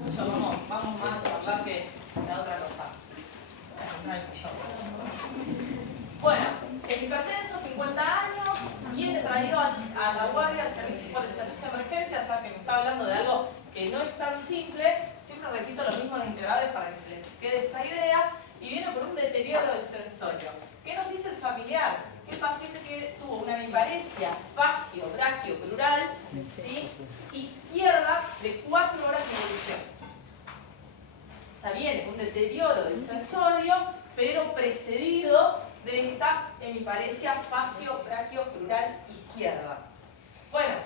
mucho, vamos más a charlar que la otra cosa. Bueno, el hipertenso, 50 años, viene traído a la guardia por el servicio de emergencia, o sea que me está hablando de algo que no es tan simple. Siempre repito lo mismo en los integrales para que se les quede esa idea. Y viene por un deterioro del sensorio. ¿Qué nos dice el familiar? Que el paciente que tuvo una hemiparesia facio-brachiocrural, ¿sí?, izquierda de 4 horas de evolución. O sea, viene un deterioro del sensorio, pero precedido de esta hemiparesia facio-brachiocrural izquierda. Bueno,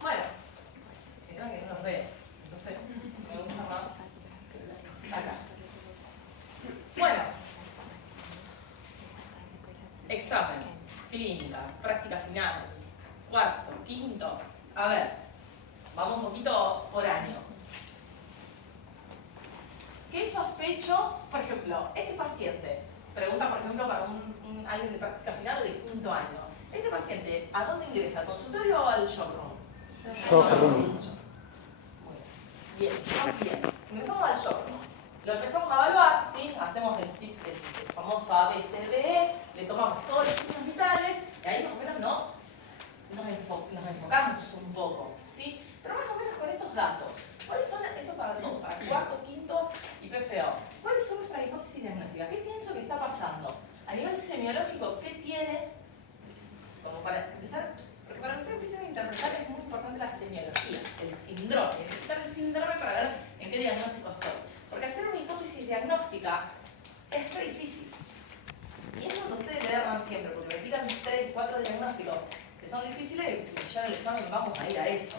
bueno, que no los veo, entonces me gusta más acá. Bueno, examen, clínica, práctica final, cuarto, quinto. A ver, vamos un poquito por año. ¿Qué sospecho? Por ejemplo, este paciente, pregunta por ejemplo para alguien de práctica final de quinto año. Este paciente, ¿a dónde ingresa? ¿Al consultorio o al showroom? Showroom. Bien, bien. Ingresamos al showroom. Lo empezamos a evaluar, ¿sí? Hacemos el famoso ABCDE, le tomamos todos los signos vitales y ahí más o menos nos enfocamos un poco, ¿sí? Pero más o menos con estos datos. ¿Cuáles son, esto para todo, para cuarto, quinto y PFO? ¿Cuáles son nuestras hipótesis diagnósticas? ¿Qué pienso que está pasando? A nivel semiológico, ¿qué tiene? Como para empezar, porque para que ustedes empiecen a interpretar es muy importante la semiología, el síndrome, identificar el síndrome para ver en qué diagnóstico estoy. Porque hacer una hipótesis diagnóstica es re difícil. Y es donde ustedes le erran siempre, porque me tiran 3, 4 diagnósticos que son difíciles y ya en el examen vamos a ir a eso,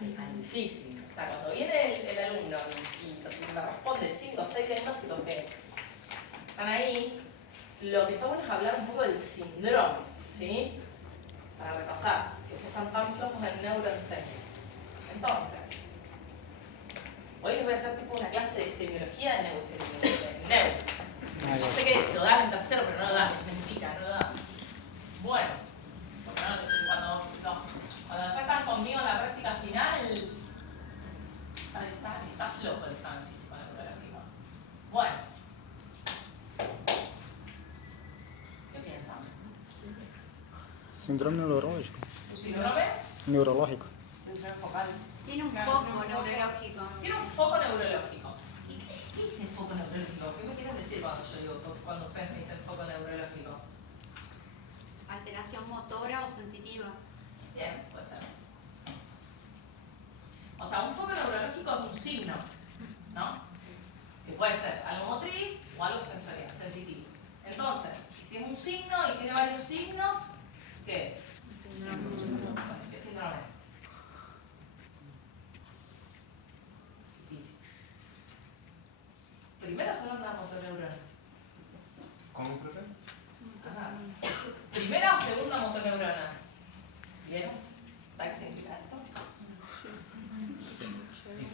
al difícil. O sea, cuando viene el alumno y me responde 5 o 6 diagnósticos que están ahí, lo que está bueno es hablar un poco del síndrome, ¿sí? Para repasar, que ustedes están tan flojos en neuroenseño. Entonces, hoy les voy a hacer tipo una clase de semiología de neuro. No sé que lo dan en tercero, pero no lo dan, es mentira, no lo dan. Bueno, cuando después están conmigo en la práctica final, está flojo el examen físico neurológico. Bueno, ¿qué piensan? Síndrome neurológico. ¿Tu síndrome? Neurológico. Tiene un foco neurológico. Tiene un foco neurológico. ¿Y qué es el foco neurológico? ¿Qué me quieren decir cuando ustedes me dicen foco neurológico? Alteración motora o sensitiva. Bien, puede ser. O sea, un foco neurológico es un signo, ¿no? Que puede ser algo motriz o algo sensorial, sensitivo. Entonces, si es un signo y tiene varios signos, ¿qué es? ¿Qué síndrome es? Difícil. Primero solo una motoneurona. ¿Cómo, profe? Ajá. ¿Primera o segunda motoneurona? ¿Vieron? ¿Sabes qué significa esto?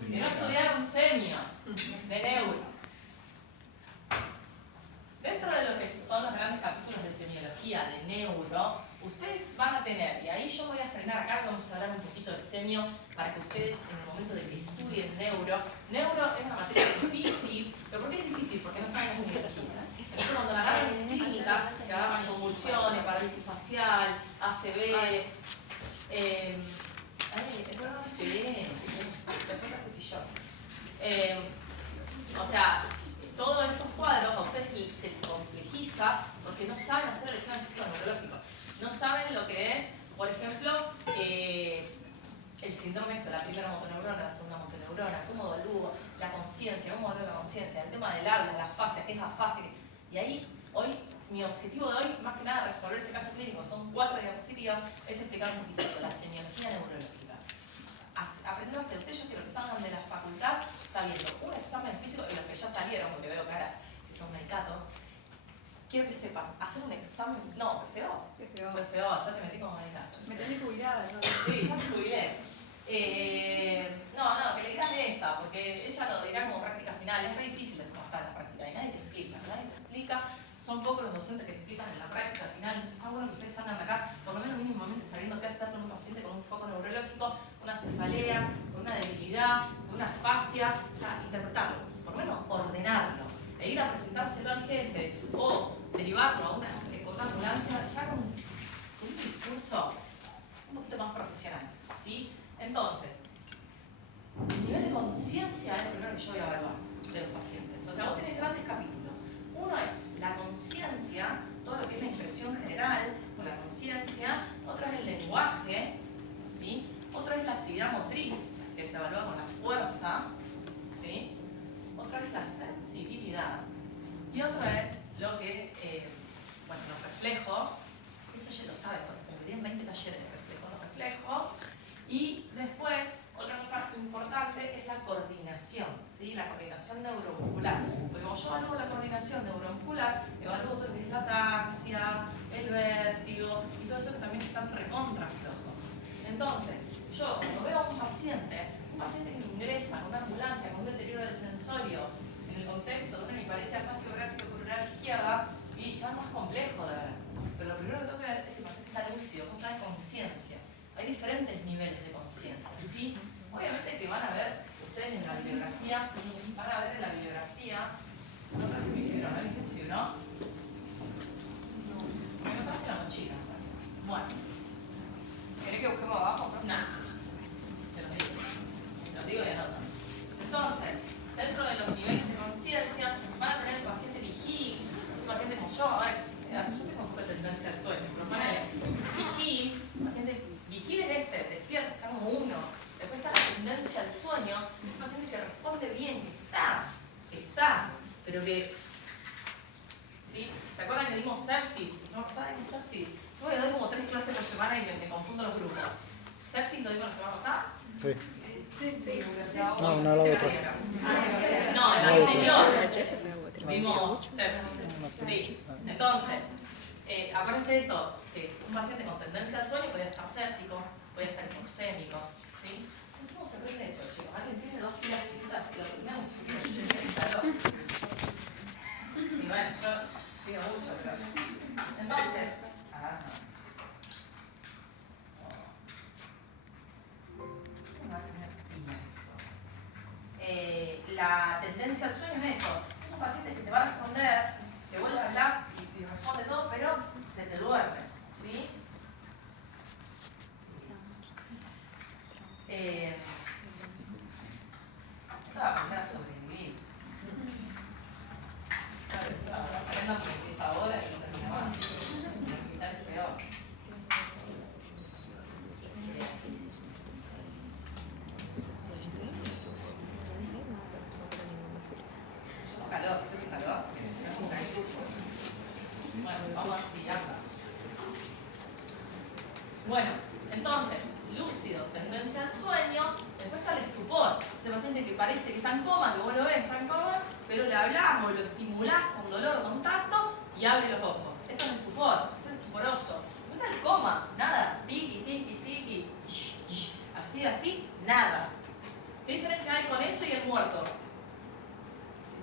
Que no estudiaron semio de neuro. Dentro de lo que son los grandes capítulos de semiología de neuro, ustedes van a tener, y ahí yo voy a frenar acá, vamos a hablar un poquito de semio para que ustedes en el momento de que estudien neuro es una materia difícil, pero ¿por qué es difícil? Porque no saben la semiología. Entonces cuando la agarran en clínica, que agarran convulsiones, parálisis facial, ACV, o sea, todos esos cuadros a ustedes se les complejiza porque no saben hacer el examen físico neurológico. No saben lo que es, por ejemplo, el síndrome esto, la primera motoneurona, la segunda motoneurona, cómo evalúo la conciencia, cómo evalúo la conciencia, el tema del habla, la fascia, qué es la fascia. Y ahí, hoy, mi objetivo de hoy, más que nada resolver este caso clínico, son 4 diapositivas, es explicar un poquito la semiología neurológica. Aprender a hacer, ustedes yo quiero que salgan de la facultad sabiendo un examen físico, y los que ya salieron, porque veo caras que son medicatos, quiero que sepan, hacer un examen, no, PFO, ya te metí como medicato. Me tenés jubilada, ¿no? Sí, ya te jubilé. No, que le digas de esa, porque ella lo dirá como práctica final, es muy difícil de cómo está en la práctica, y nadie te explica, son pocos los docentes que te explican en la práctica final, entonces está bueno que ustedes salgan de acá, por lo menos mínimamente mínimamente sabiendo qué hacer con un paciente con un foco neurológico, una cefalea, con una debilidad, con una asfasia, o sea, interpretarlo, por lo menos ordenarlo, e ir a presentárselo al jefe o derivarlo a con una ambulancia ya con un discurso un poquito más profesional, ¿sí? Entonces, el nivel de conciencia es lo primero que yo voy a evaluar de los pacientes. O sea, vos tenés grandes capítulos. Uno es la conciencia, todo lo que es la expresión general con la conciencia. Otro es el lenguaje, ¿sí? Otro es la actividad motriz, que se evalúa con la fuerza, ¿sí? Otro es la sensibilidad. Y otro es lo que, bueno, los reflejos. Eso ya lo sabes, porque tienen 20 talleres de reflejos, los reflejos. Y después, otra cosa importante es la coordinación, ¿sí? La coordinación neuromuscular. Porque como yo evalúo la coordinación neuromuscular, evalúo todo lo que es la ataxia, el vértigo y todo eso que también están recontra flojos. Entonces, yo cuando veo a un paciente que ingresa con una ambulancia, con un deterioro del sensorio, en el contexto de una hemiparesia faciográfico-crural izquierda, y ya es más complejo de ver. Pero lo primero que tengo que ver es si el paciente está lúcido, cómo está de conciencia. Hay diferentes niveles de conciencia, ¿sí? Obviamente que van a ver, ustedes en la bibliografía, van a ver en la bibliografía, no traje mi libro, ¿no? ¿Viste tu libro? Me lo traje en la mochila. Bueno. ¿Querés que busquemos abajo? Nah. Se los digo y anotan. Entonces, dentro de los niveles de conciencia, van a tener el paciente vigil, ese paciente como yo, a ver, yo tengo un poco de tendencia al sueño, pero ponele, vigil, paciente vigil es despierto, está como uno. Después está la tendencia al sueño, ese paciente que responde bien, que está, pero que, ¿sí? ¿Se acuerdan que dimos sepsis? La semana pasada dimos sepsis. Yo doy como 3 clases por semana y me confundo los grupos. ¿Sepsis lo dimos la semana pasada? Sí. Sí. No, una a la otra. No, en la anterior vimos sepsis. Sí. Entonces, acuérdense de esto, que un paciente con tendencia al sueño podría estar séptico, podría estar hipoxémico, ¿sí? No sé cómo se aprende eso, chicos. Alguien tiene 2 pilas chiquitas y lo aprendemos. Y bueno, yo digo mucho, pero... Entonces, la tendencia al sueño es eso. Es un paciente que te va a responder, que vos le hablás y responde todo, pero se te duerme, ¿sí? Estaba aprendiendo a sobrevivir. Aprendo que empieza ahora y no termina más. Quizás es peor. Calor, ¿estoy en calor? Bueno, vamos así, ya. Bueno, entonces, lúcido, tendencia al sueño, después está el estupor. Ese paciente que parece que está en coma, que vos lo ves, está en coma, pero le hablás o lo estimulás con dolor o con tacto y abre los ojos. Eso es estupor, eso es estuporoso. No está el coma, nada, tiqui, tiqui, tiqui, así, nada. ¿Qué diferencia hay con eso y el muerto?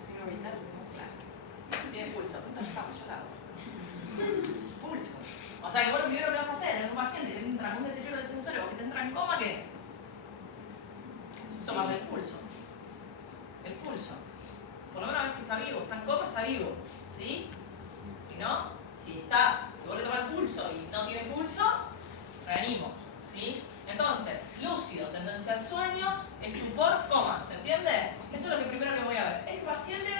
Signo vital. Claro. Tiene pulso. Empezamos, yo la hago. Pulso. O sea que vos lo primero que vas a hacer en un paciente que entra con un deterioro del sensorio o que te entra en coma, ¿qué es? Tomar el pulso. El pulso. Por lo menos a ver si está vivo. Está en coma, está vivo. ¿Sí? Si no, si vos le tomas el pulso y no tiene pulso, reanimo. ¿Sí? Entonces, lúcido, tendencia al sueño, estupor, coma. ¿Se entiende? Eso es lo que primero que voy a ver. Este paciente,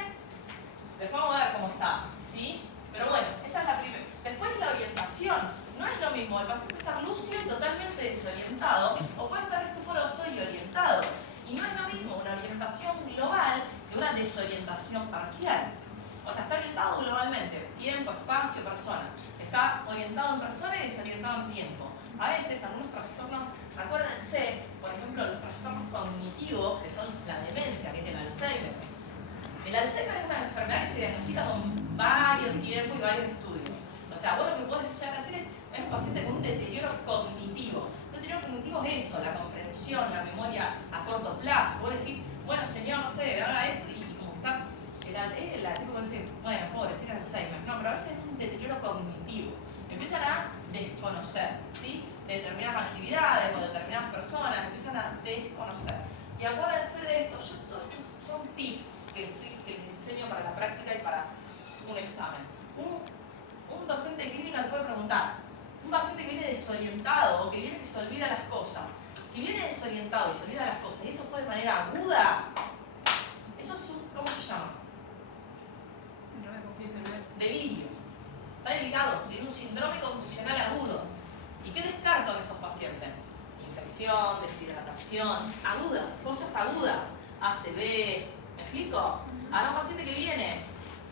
después vamos a ver cómo está. ¿Sí? Pero bueno, esa es la primera. Después la orientación. No es lo mismo, el paciente puede estar lúcido y totalmente desorientado, o puede estar estuporoso y orientado. Y no es lo mismo una orientación global que una desorientación parcial. O sea, está orientado globalmente, tiempo, espacio, persona. Está orientado en persona y desorientado en tiempo. A veces algunos trastornos, acuérdense, por ejemplo, los trastornos cognitivos, que son la demencia, que es el Alzheimer. El Alzheimer es una enfermedad que se diagnostica con varios tiempos y varios estudios. O sea, vos lo que podés llegar a hacer es un paciente con un deterioro cognitivo. El deterioro cognitivo es eso, la comprensión, la memoria a corto plazo. Vos decís, bueno señor, no sé, haga esto y como está, el tipo puede decir, bueno, pobre, tiene Alzheimer. No, pero a veces es un deterioro cognitivo. Empiezan a desconocer, ¿sí? de determinadas actividades o determinadas personas, empiezan a desconocer. Y acuérdense de esto, todos estos son tips que les enseño para la práctica y para un examen. Un docente de clínica le puede preguntar, un paciente que viene desorientado o que viene que se olvida las cosas, si viene desorientado y se olvida las cosas y eso fue de manera aguda, eso es ¿cómo se llama? Síndrome confusional. Delirio. Está delicado, tiene un síndrome confusional agudo. ¿Y qué descarto en esos pacientes? Infección, deshidratación, aguda, cosas agudas, ACV, ¿me explico? Ahora un paciente que viene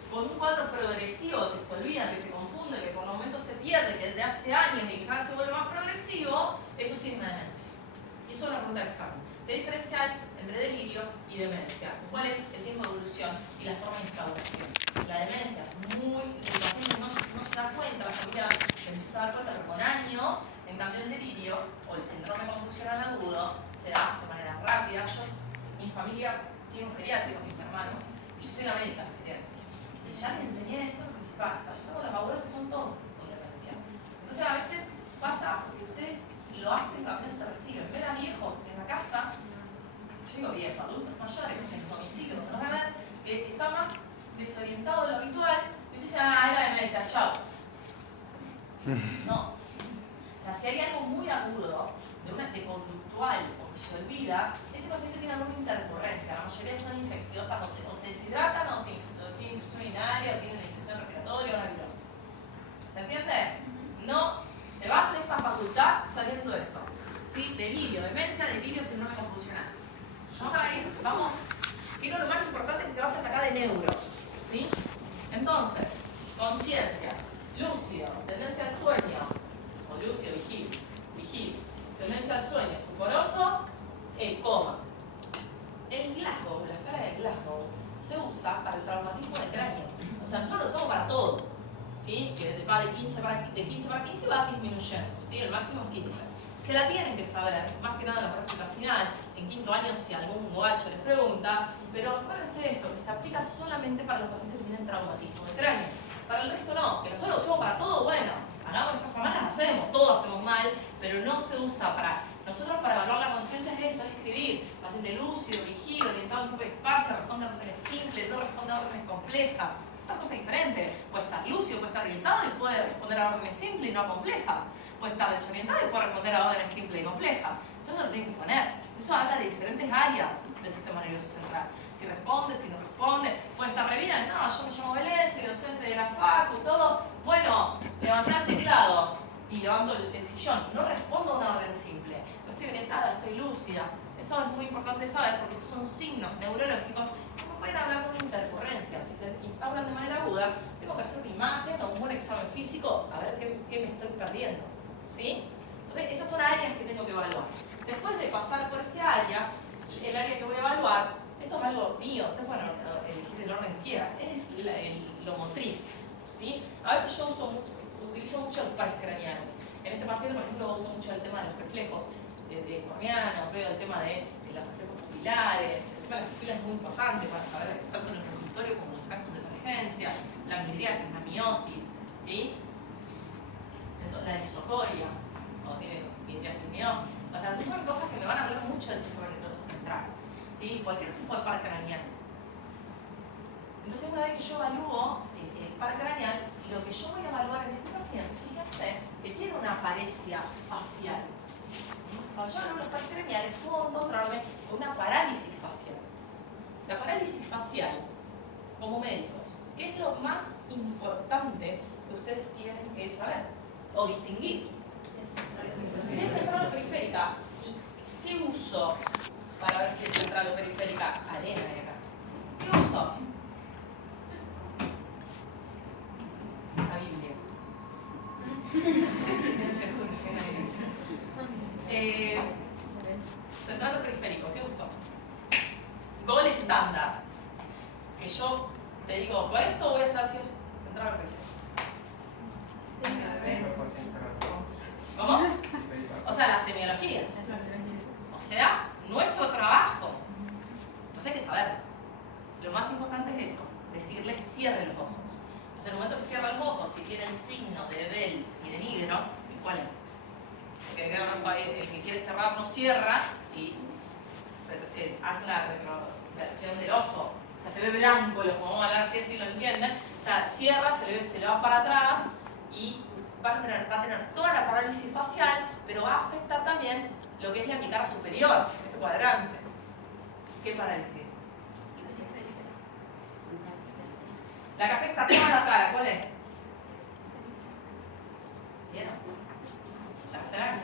con un cuadro progresivo, que se olvida, que se confunde, que por momentos se pierde, que desde hace años y que cada vez se vuelve más progresivo, eso sí es una demencia. Y eso es una pregunta de examen. ¿Qué diferencia hay entre delirio y demencia? ¿Cuál es el tiempo de evolución y la forma de instauración? La demencia, el paciente no se da cuenta, la familia se empieza a dar cuenta pero con años. En cambio el delirio o el síndrome confusional agudo se da de manera rápida. Mi familia tiene un geriátrico, mis hermanos, y yo soy la médica geriátrica. Y ya les enseñé eso lo principal. O sea, yo tengo los abuelos que son todos con demencia. Entonces a veces pasa que ustedes lo hacen, a veces se reciben, ver a viejos en la casa, yo digo viejos, adultos mayores, en el domicilio, no van a ver que está más desorientado de lo habitual, y usted dice, ah, es la demencia, chao. No. O sea, si hay algo muy agudo, de conductual, o que se olvida, ese paciente tiene alguna intercurrencia. La mayoría son infecciosas, o se deshidratan, o tienen infección urinaria, o tienen una infección respiratoria, o una virosis. ¿Se entiende? No se va de esta facultad sabiendo eso. ¿Sí? Delirio, demencia, delirio, síndrome confusional. Yo para ir, vamos, quiero lo más importante que se vayan acá de neuro. ¿Sí? Entonces, conciencia, lúcido, tendencia al sueño, o lúcido, vigil, tendencia al sueño, estuporoso, coma. El Glasgow, la escala de Glasgow, se usa para el traumatismo de cráneo. O sea, nosotros lo usamos para todo. ¿Sí? Que va de 15 para 15 va disminuyendo. ¿Sí? El máximo es 15. Se la tienen que saber, más que nada en la práctica final, en quinto año si algún guacho les pregunta, pero acuérdense esto, que se aplica solamente para los pacientes que tienen traumatismo de cráneo. Para el resto no, que nosotros lo usamos para todo, bueno, hagamos las cosas mal, las hacemos, todos hacemos mal, pero no se usa para... Nosotros para evaluar la conciencia es eso, es escribir, paciente lúcido, vigil, orientado en un espacio, responde a órdenes simples, no responde a órdenes complejas. Estas cosas diferentes, puede estar lúcido, puede estar orientado y puede responder a órdenes simples y no complejas. Puede estar desorientado y puede responder a órdenes simples y complejas. Eso se lo tienen que poner. Eso habla de diferentes áreas del sistema nervioso central. Si responde, si no responde. Puede estar re bien, no, yo me llamo Belén, soy docente de la facu, todo. Bueno, levantar el teclado y levanto el sillón. No respondo a una orden simple. No estoy orientada, estoy lúcida. Eso es muy importante saber porque esos son signos neurológicos que me pueden hablar de una intercurrencia. Si se instauran de manera aguda, tengo que hacer una imagen o un buen examen físico a ver qué me estoy perdiendo. ¿Sí? Entonces, esas son áreas que tengo que evaluar. Después de pasar por ese área, el área que voy a evaluar, esto es algo mío, ustedes pueden elegir el orden que quieran, es lo motriz. ¿Sí? A veces yo utilizo mucho los pares craneanos. En este paciente, por ejemplo, uso mucho el tema de los reflejos corneanos, veo el tema de los reflejos pupilares. El tema de las pupilas es muy importante para saber, tanto en el consultorio como en los casos de emergencia, la midriasis, la miosis, ¿sí? La lisocoria, o tiene midriasis miosis. O sea, son cosas que me van a hablar mucho del sistema nervioso central, ¿sí? Cualquier tipo de par craneal. Entonces, una vez que yo evalúo el par craneal, lo que yo voy a evaluar en este paciente, fíjense que tiene una paresia facial. Cuando yo evalúo los pares craneales, puedo encontrarme con una parálisis facial. La parálisis facial, como médicos, ¿qué es lo más importante que ustedes tienen que saber o distinguir? Si es central o periférica, ¿y qué uso para ver si es central o periférica? Arena de acá. ¿Qué uso? La Biblia. Central o periférico, ¿qué uso? Gol estándar. Que yo te digo, por esto voy a saber si es central o periférico. ¿Cómo? O sea, la semiología. O sea, nuestro trabajo. Entonces hay que saberlo. Lo más importante es eso, decirle que cierre los ojos. Entonces, en el momento que cierra los ojos, si tienen signos de Bell y de Nigro, ¿cuál es? Porque ojo ahí, el que quiere cerrar no cierra y hace una retroversión del ojo. O sea, se ve blanco el ojo, vamos a hablar así lo entienden. O sea, cierra, se le va para atrás y va a tener toda la parálisis facial, pero va a afectar también lo que es la hemicara superior, este cuadrante. ¿Qué parálisis? La que afecta toda la cara, ¿cuál es? ¿Vieron? Trasera.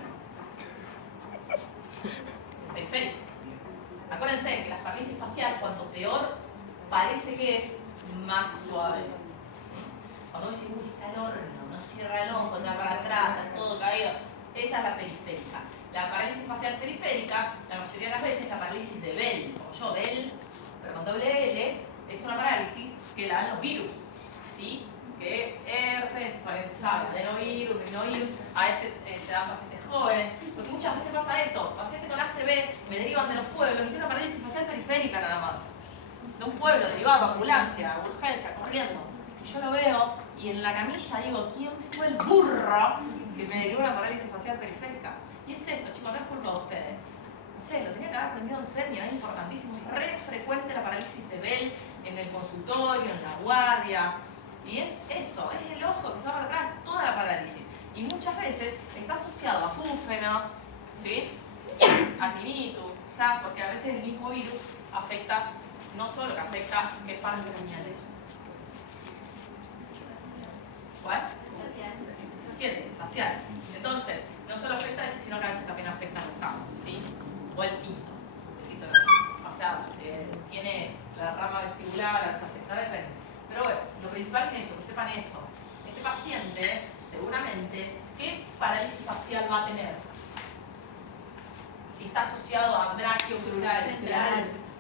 Periférico. Acuérdense que la parálisis facial, cuanto peor parece que es, más suave. Cuando uno dice, uy, está el horno, no cierra el ojo, está para atrás, está todo caído, esa es la periférica. La parálisis facial periférica, la mayoría de las veces, es la parálisis de Bell, como yo, Bell, pero con doble L, es una parálisis que la dan los virus, ¿sí? Que herpes, adenovirus, rinovirus, a veces se dan pacientes jóvenes, porque muchas veces pasa esto, pacientes con ACV me derivan de los pueblos y tienen una parálisis facial periférica nada más, de un pueblo derivado, ambulancia, urgencia, corriendo. Y yo lo veo y en la camilla digo, ¿quién fue el burro que me derivó una parálisis facial periférica? Y es esto, chicos, no es culpa de ustedes. No sé, lo tenía que haber aprendido en serio, es importantísimo. Es re frecuente la parálisis de Bell en el consultorio, en la guardia. Y es eso, es el ojo que se va para atrás, toda la parálisis. Y muchas veces está asociado a acúfeno, ¿sí? A tinnitus, ¿sabes? Porque a veces el mismo virus afecta, no solo que afecta, que pares craneales. ¿Cuál? Facial. Entonces, no solo afecta ese, sino que a veces también afecta los campos, ¿sí? O el pito. O sea, tiene la rama vestibular, a veces afecta, depende. Pero bueno, lo principal es eso, que sepan eso. Este paciente, seguramente, ¿qué parálisis facial va a tener? Si está asociado a brachiocrural.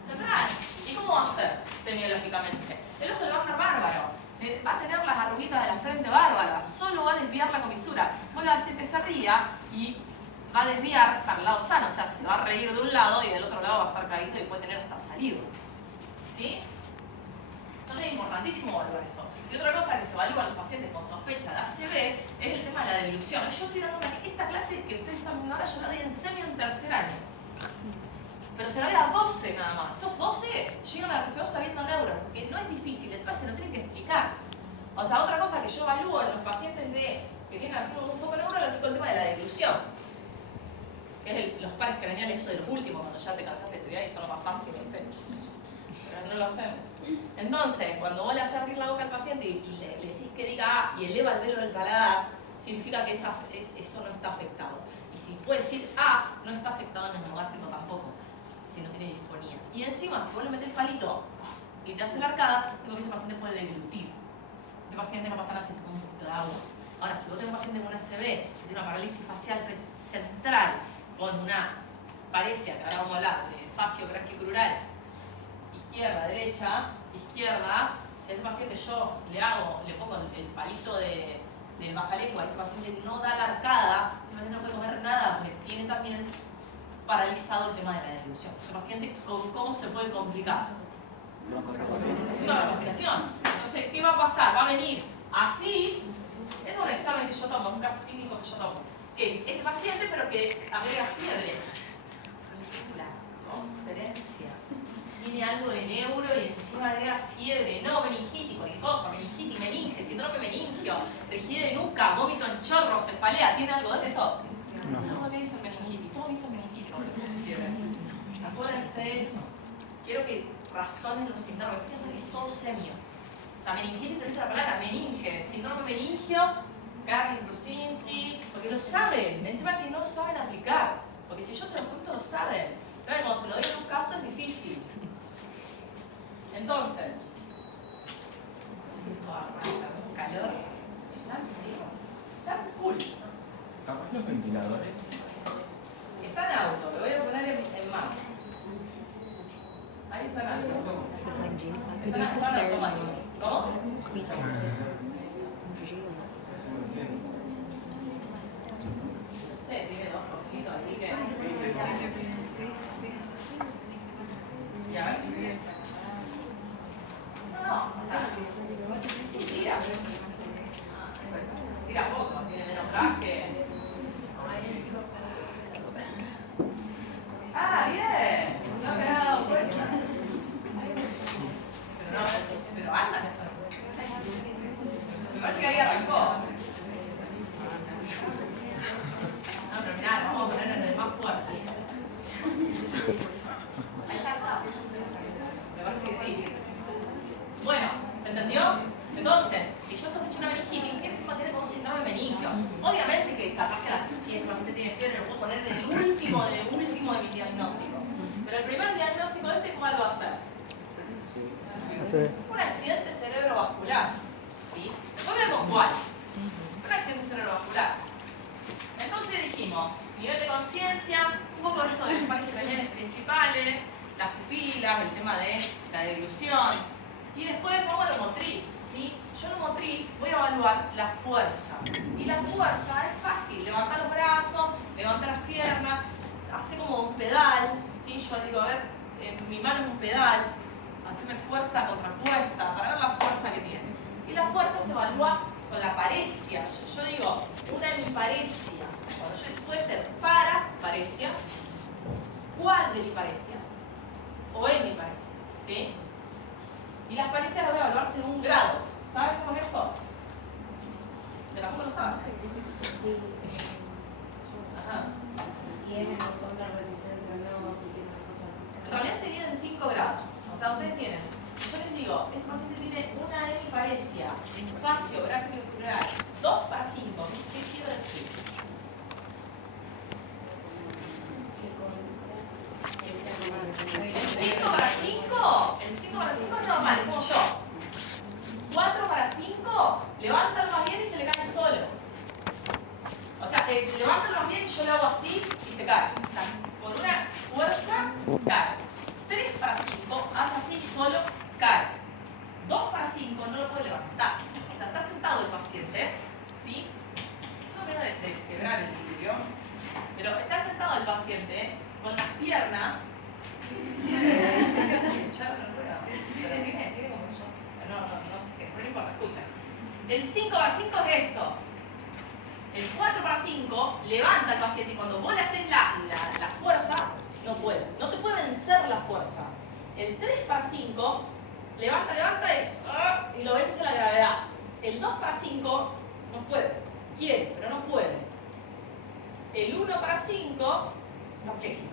Central. ¿Y cómo va a ser semiológicamente? El ojo le va a estar bárbaro. Va a tener las arruguitas de la frente bárbaras. Solo va a desviar la comisura. Vos le vas a decir que se ría y va a desviar para el lado sano. O sea, se va a reír de un lado y del otro lado va a estar caído y puede tener hasta salido. ¿Sí? Entonces es importantísimo evaluar eso. Y otra cosa que se evalúa en los pacientes con sospecha de ACV es el tema de la dilución. Yo estoy dando esta clase que ustedes están viendo ahora, yo la doy en semi en tercer año. Pero se la doy a 12 nada más. Esos 12 llegan a la PFO sabiendo neuro, porque no es difícil, detrás se lo tienen que explicar. O sea, otra cosa que yo evalúo en los pacientes que tienen así un foco neurológico es el tema de la dilución. Que es los pares craneales, eso de los últimos, cuando ya te cansaste de estudiar y son los más fáciles, ¿viste? Pero no lo hacemos. Entonces, cuando vos le haces abrir la boca al paciente y le decís que diga A y eleva el velo del paladar, significa que eso no está afectado. Y si puede decir A, no está afectado en el neumogástrico tampoco, si no tiene disfonía. Y encima, si vos le metés el palito y te hace la arcada, digo que ese paciente puede deglutir. Ese paciente no pasa nada si toma un poquito de agua. Ahora, si vos tenés un paciente con ACV, que tiene una parálisis facial central, con una paresia, que ahora vamos a hablar de fascio brachiocrural, izquierda, derecha, izquierda, si a ese paciente yo le pongo el palito de baja lengua, ese paciente no da la arcada, ese paciente no puede comer nada porque tiene también paralizado el tema de la dilución. Ese paciente, ¿cómo se puede complicar? Toda la complicación. Entonces, ¿qué va a pasar? Va a venir así, ese es un examen que yo tomo, un caso clínico que yo tomo, que es este paciente pero que agrega fiebre, vesícula, conferencia, tiene algo de neuro y encima agrega fiebre, no meningitis, cualquier cosa, meningitis, meninge, síndrome meningio, rigidez de nuca, vómito en chorro, cefalea, ¿tiene algo de eso? No me dicen meningitis, ¿cómo me dicen meningitis cuando tengo fiebre? Acuérdense de eso. Quiero que razonen los síndromes, fíjense que es todo semio. O sea, meningitis te dice la palabra meninge, síndrome meningio, Gary Brusinski, porque lo saben, el tema es que no lo saben aplicar, porque si yo se lo cuento lo saben, pero cuando se lo doy en un caso es difícil. Entonces, no sé si esto arranca con un calor, está cool. Capaz los ventiladores. Está en auto, lo voy a poner en más. Ahí está en auto. Está en automático. ¿Cómo? Tiene dos cositos ahí que... Y a ver si... No, o sea... Tira. Tira poco, tiene menos traje. tiene fiebre, lo puedo poner en el último de mi diagnóstico. Pero el primer diagnóstico de este, ¿cuál va a ser? Un accidente cerebrovascular. ¿Sí? Después vemos cuál. Un accidente cerebrovascular. Entonces dijimos, nivel de conciencia, un poco de esto de los parques italianos principales, las pupilas, el tema de la deglución. Y después vamos a lo motriz. ¿Sí? Yo en lo motriz voy a evaluar la fuerza. Y la fuerza es fácil. Levantar los brazos, levantar las piernas, hace como un pedal. ¿Sí? Yo digo, a ver, mi mano es un pedal. Hacerme fuerza contrapuesta para ver la fuerza que tiene. Y la fuerza se evalúa con la paresia. Yo digo, una hemiparesia. Puede ser paraparesia, cuadriparesia o hemiparesia. ¿Sí? Y las parecias las voy a evaluar según grados. ¿Saben cómo es eso? ¿De tampoco lo saben? Sí. Ajá. Si tienen contra resistencia o no, si tienen cosas. En realidad se divide en 5 grados. O sea, ustedes tienen, si yo les digo, este paciente tiene una hemiparesia, espacio brachiocrural, 2 para 5, ¿qué quiero decir? El 5 para 5, el 5 para 5 es normal, como yo. 4 para 5, levántalo más bien y se le cae solo. O sea, levántalo más bien y yo le hago así y se cae. O sea, con una fuerza cae. 3 para 5, hace así y solo cae. 2 para 5 no lo puede levantar. O sea, está sentado el paciente, ¿sí? No me de quebrar el equilibrio. Pero está sentado el paciente con las piernas. Pero tiene como un son. No sé qué, pero no importa, escucha. El 5 para 5 es esto. El 4 para 5 levanta al paciente y cuando vos le haces la fuerza, no puede. No te puede vencer la fuerza. El 3 para 5 levanta y lo vence la gravedad. El 2 para 5 no puede. Quiere, pero no puede. El 1 para 5, la plejía.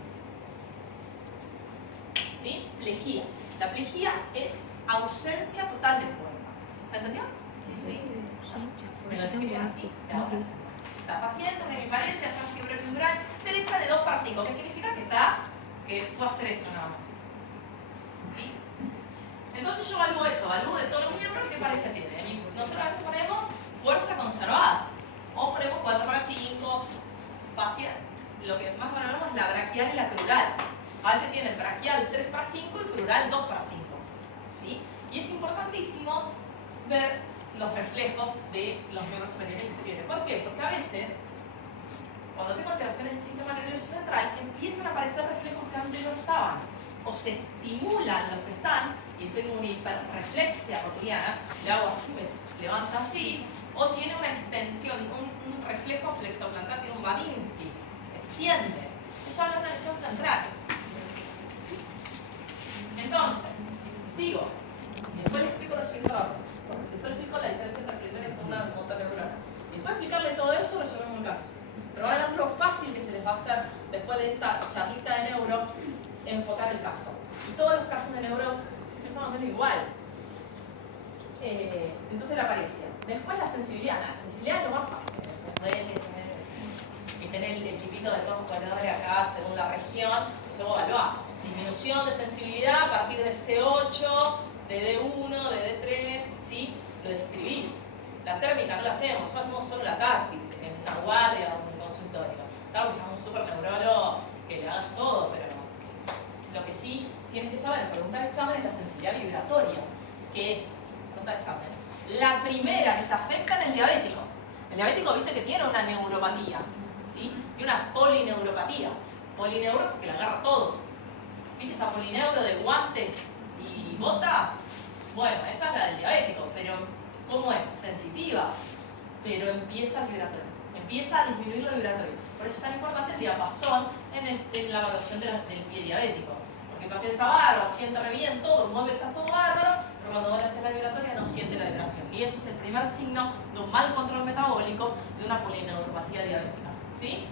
¿Sí? Plejía. La plejía es ausencia total de fuerza. ¿Se entendió? Sí. Me lo expliqué así. O sea, paciente, una hemiparesia, espacio brachiocrural, derecha de 2 para 5. ¿Qué significa? Que puedo hacer esto nada más. ¿Sí? Entonces yo evalúo eso, evalúo de todos los miembros qué parecia tiene. Nosotros a veces ponemos fuerza conservada. O ponemos 4 para 5, fascia. Lo que más valoramos es la braquial y la crural. A veces tienen braquial 3 para 5 y crural 2 para 5. ¿Sí? Y es importantísimo ver los reflejos de los miembros superiores e inferiores. ¿Por qué? Porque a veces, cuando tengo alteraciones del sistema nervioso central, empiezan a aparecer reflejos que antes no estaban. O se estimulan los que están, y tengo una hiperreflexia rotuliana, le hago así, me levanto así, o tiene una extensión, un reflejo flexoplantar, tiene un Babinski, extiende. Eso habla de una lesión central. Entonces, sigo. Y después les explico los síndromes. Después les explico la diferencia entre primera y segunda motor neuronal. Después de explicarle todo eso, resolvemos un caso. Pero ahora lo fácil que se les va a hacer después de esta charlita de neuro, enfocar el caso. Y todos los casos de neuro es más o menos igual. Entonces la parecia. Después la sensibilidad. La sensibilidad es lo más fácil. Y tener el tipito de todos los corredores acá según la región. Eso va a evaluar. Disminución de sensibilidad a partir de C8, de D1, de D3, ¿sí? Lo describís. La térmica no la hacemos, nosotros hacemos solo la táctil, en una guardia o en un consultorio. Salvo que seas un super neurólogo que le hagas todo, pero lo que sí tienes que saber en pregunta de examen es la sensibilidad vibratoria, que es, pregunta de examen, la primera que se afecta en el diabético. El diabético, viste que tiene una neuropatía, ¿sí? Y una polineuropatía. Polineuro porque le agarra todo. ¿Viste esa polineuro de guantes y botas? Bueno, esa es la del diabético, pero ¿cómo es? Sensitiva, pero empieza el vibratorio, empieza a disminuir lo vibratorio. Por eso es tan importante el diapasón en la evaluación del pie diabético. Porque el paciente está bárbaro, siente re bien todo, mueve, está todo bárbaro, pero cuando van a hacer la vibratoria no siente la vibración. Y eso es el primer signo de un mal control metabólico de una polineuropatía diabética. ¿Sí?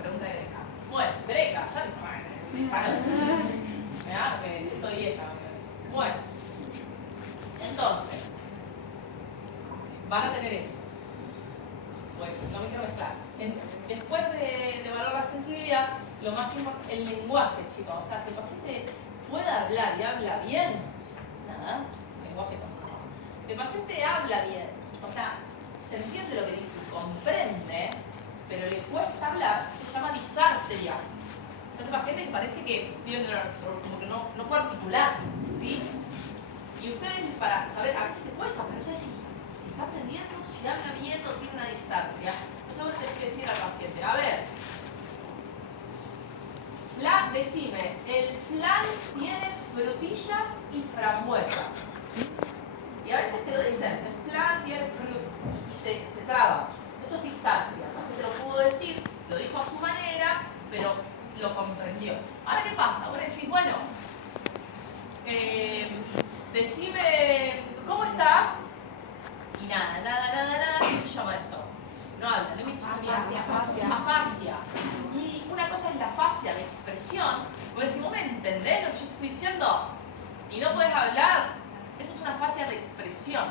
Pregunta de Greca. Bueno, Greca, ya me siento vieja. Bueno, entonces, van a tener eso. Bueno, no me quiero mezclar. Después, sensibilidad, lo más importante, el lenguaje, chicos. O sea, si el paciente puede hablar y habla bien, nada, lenguaje conservador. Si el paciente habla bien, o sea, se entiende lo que dice, comprende, pero le cuesta hablar, se llama disartria. O sea, ese paciente que parece que como que no puede articular, ¿sí? Y ustedes, para saber, a veces te cuesta, pero eso es si está entendiendo, si habla bien o tiene una disartria. Entonces vos tenés que decir al paciente, a ver, decime, el flan tiene frutillas y frambuesas. Y a veces te lo dicen, el flan tiene fruta y se traba. Eso es disartria. El paciente lo pudo decir, lo dijo a su manera, pero lo comprendió. Ahora, ¿qué pasa? Ahora decís, bueno, decime, ¿cómo estás? Y nada. ¿Cómo se llama eso? No habla, no emite sonido. Afasia. Y una cosa es la afasia, la expresión. Porque si vos me entendés lo que yo te estoy diciendo y no puedes hablar, eso es una afasia de expresión.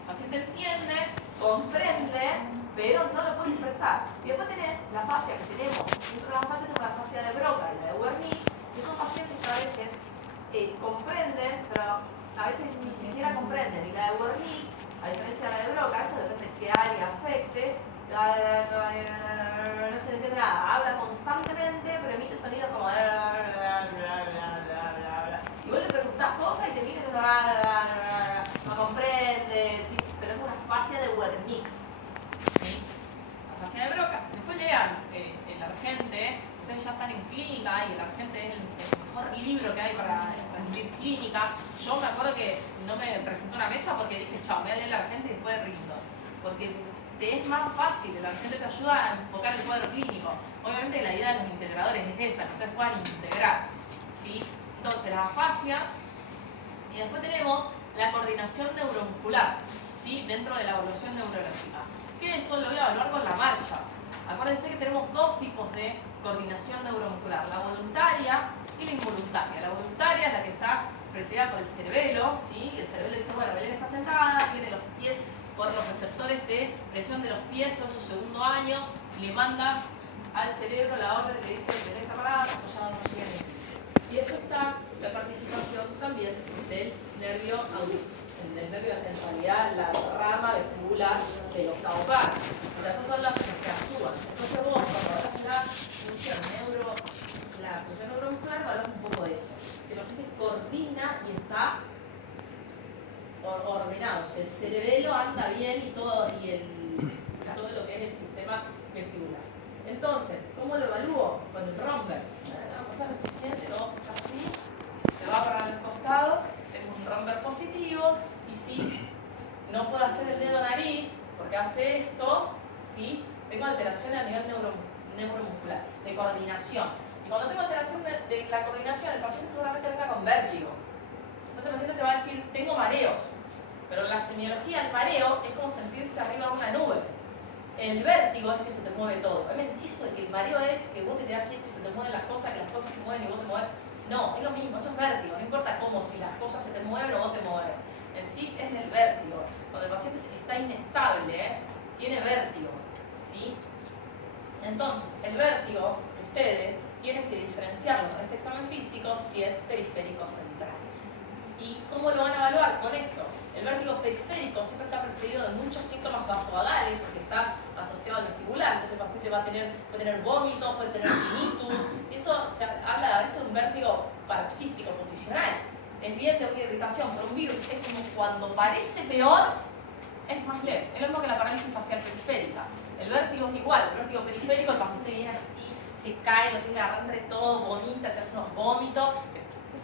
El paciente entiende, comprende, pero no lo puede expresar. Y después tenés la afasia que tenemos. Dentro de la afasia tenemos la afasia de Broca y la de Wernicke, que son pacientes que a veces comprenden, pero a veces ni siquiera comprenden. Y la de Wernicke, a diferencia de la de Broca, eso depende de qué área afecte, no se le entiende nada. Habla constantemente, pero emite sonidos como y vos le preguntás cosas y te mira y no comprende, pero es una afasia de Wernicke. ¿Sí? La afasia de Broca. Después lean El Argente. Ustedes ya están en clínica y El Argente es el mejor libro que hay para rendir clínica. Yo me acuerdo que no me presenté a una mesa porque dije, chao, voy a leer El Argente y después rindo. Porque te es más fácil, El Argente te ayuda a enfocar el cuadro clínico. Obviamente la idea de los integradores es esta, que ustedes puedan integrar. ¿Sí? Entonces, las afasias, y después tenemos la coordinación neuromuscular, ¿sí? Dentro de la evaluación neurológica. Que eso lo voy a evaluar con la marcha. Acuérdense que tenemos dos tipos de coordinación neuromuscular, la voluntaria y la involuntaria. La voluntaria es la que está precedida por el cerebelo, ¿sí? El cerebelo dice, bueno, Belén está sentada, tiene los pies por los receptores de presión de los pies, todo su segundo año, le manda al cerebro la orden, le dice, Belén está parada, apoyada no tiene beneficio. Y esto está la participación también del nervio auditivo, del nervio de temporalidad, la rama vestibular del octavo par. O sea, esas son las que actúan. Entonces vos, cuando hablas de la función neuromuscular, hablas un poco de eso. Si el paciente coordina y está ordenado, o sea, el cerebelo anda bien y todo lo que es el sistema vestibular. Entonces, ¿cómo lo evalúo? Con el romper. Vamos a ver el paciente, lo vamos a hacer así, se va para el costado, tengo un romper positivo, y si no puedo hacer el dedo nariz, porque hace esto, ¿sí? Tengo alteraciones a nivel neuromuscular, de coordinación. Y cuando tengo alteración de la coordinación, el paciente seguramente venga con vértigo. Entonces el paciente te va a decir, tengo mareos. Pero la semiología del mareo es como sentirse arriba de una nube. El vértigo es que se te mueve todo. Eso de que el mareo es que vos te quedás quieto y se te mueven las cosas, que las cosas se mueven y vos te mueves. No, es lo mismo, eso es vértigo. No importa cómo, si las cosas se te mueven o vos te mueves. En sí es el vértigo. Cuando el paciente está inestable, tiene vértigo. ¿Sí? Entonces, el vértigo, ustedes tienen que diferenciarlo con este examen físico si es periférico central. ¿Y cómo lo van a evaluar con esto? El vértigo periférico siempre está precedido de muchos síntomas vasovagales porque está asociado al vestibular. Entonces el paciente puede tener vómitos, puede tener tinnitus. Eso se habla a veces de un vértigo paroxístico posicional. Es bien de una irritación por un virus. Es como cuando parece peor, es más leve. Es lo mismo que la parálisis facial periférica. El vértigo es igual. El vértigo periférico, el paciente viene así, se cae, lo tiene agarrando todo, vomita, te hace unos vómitos.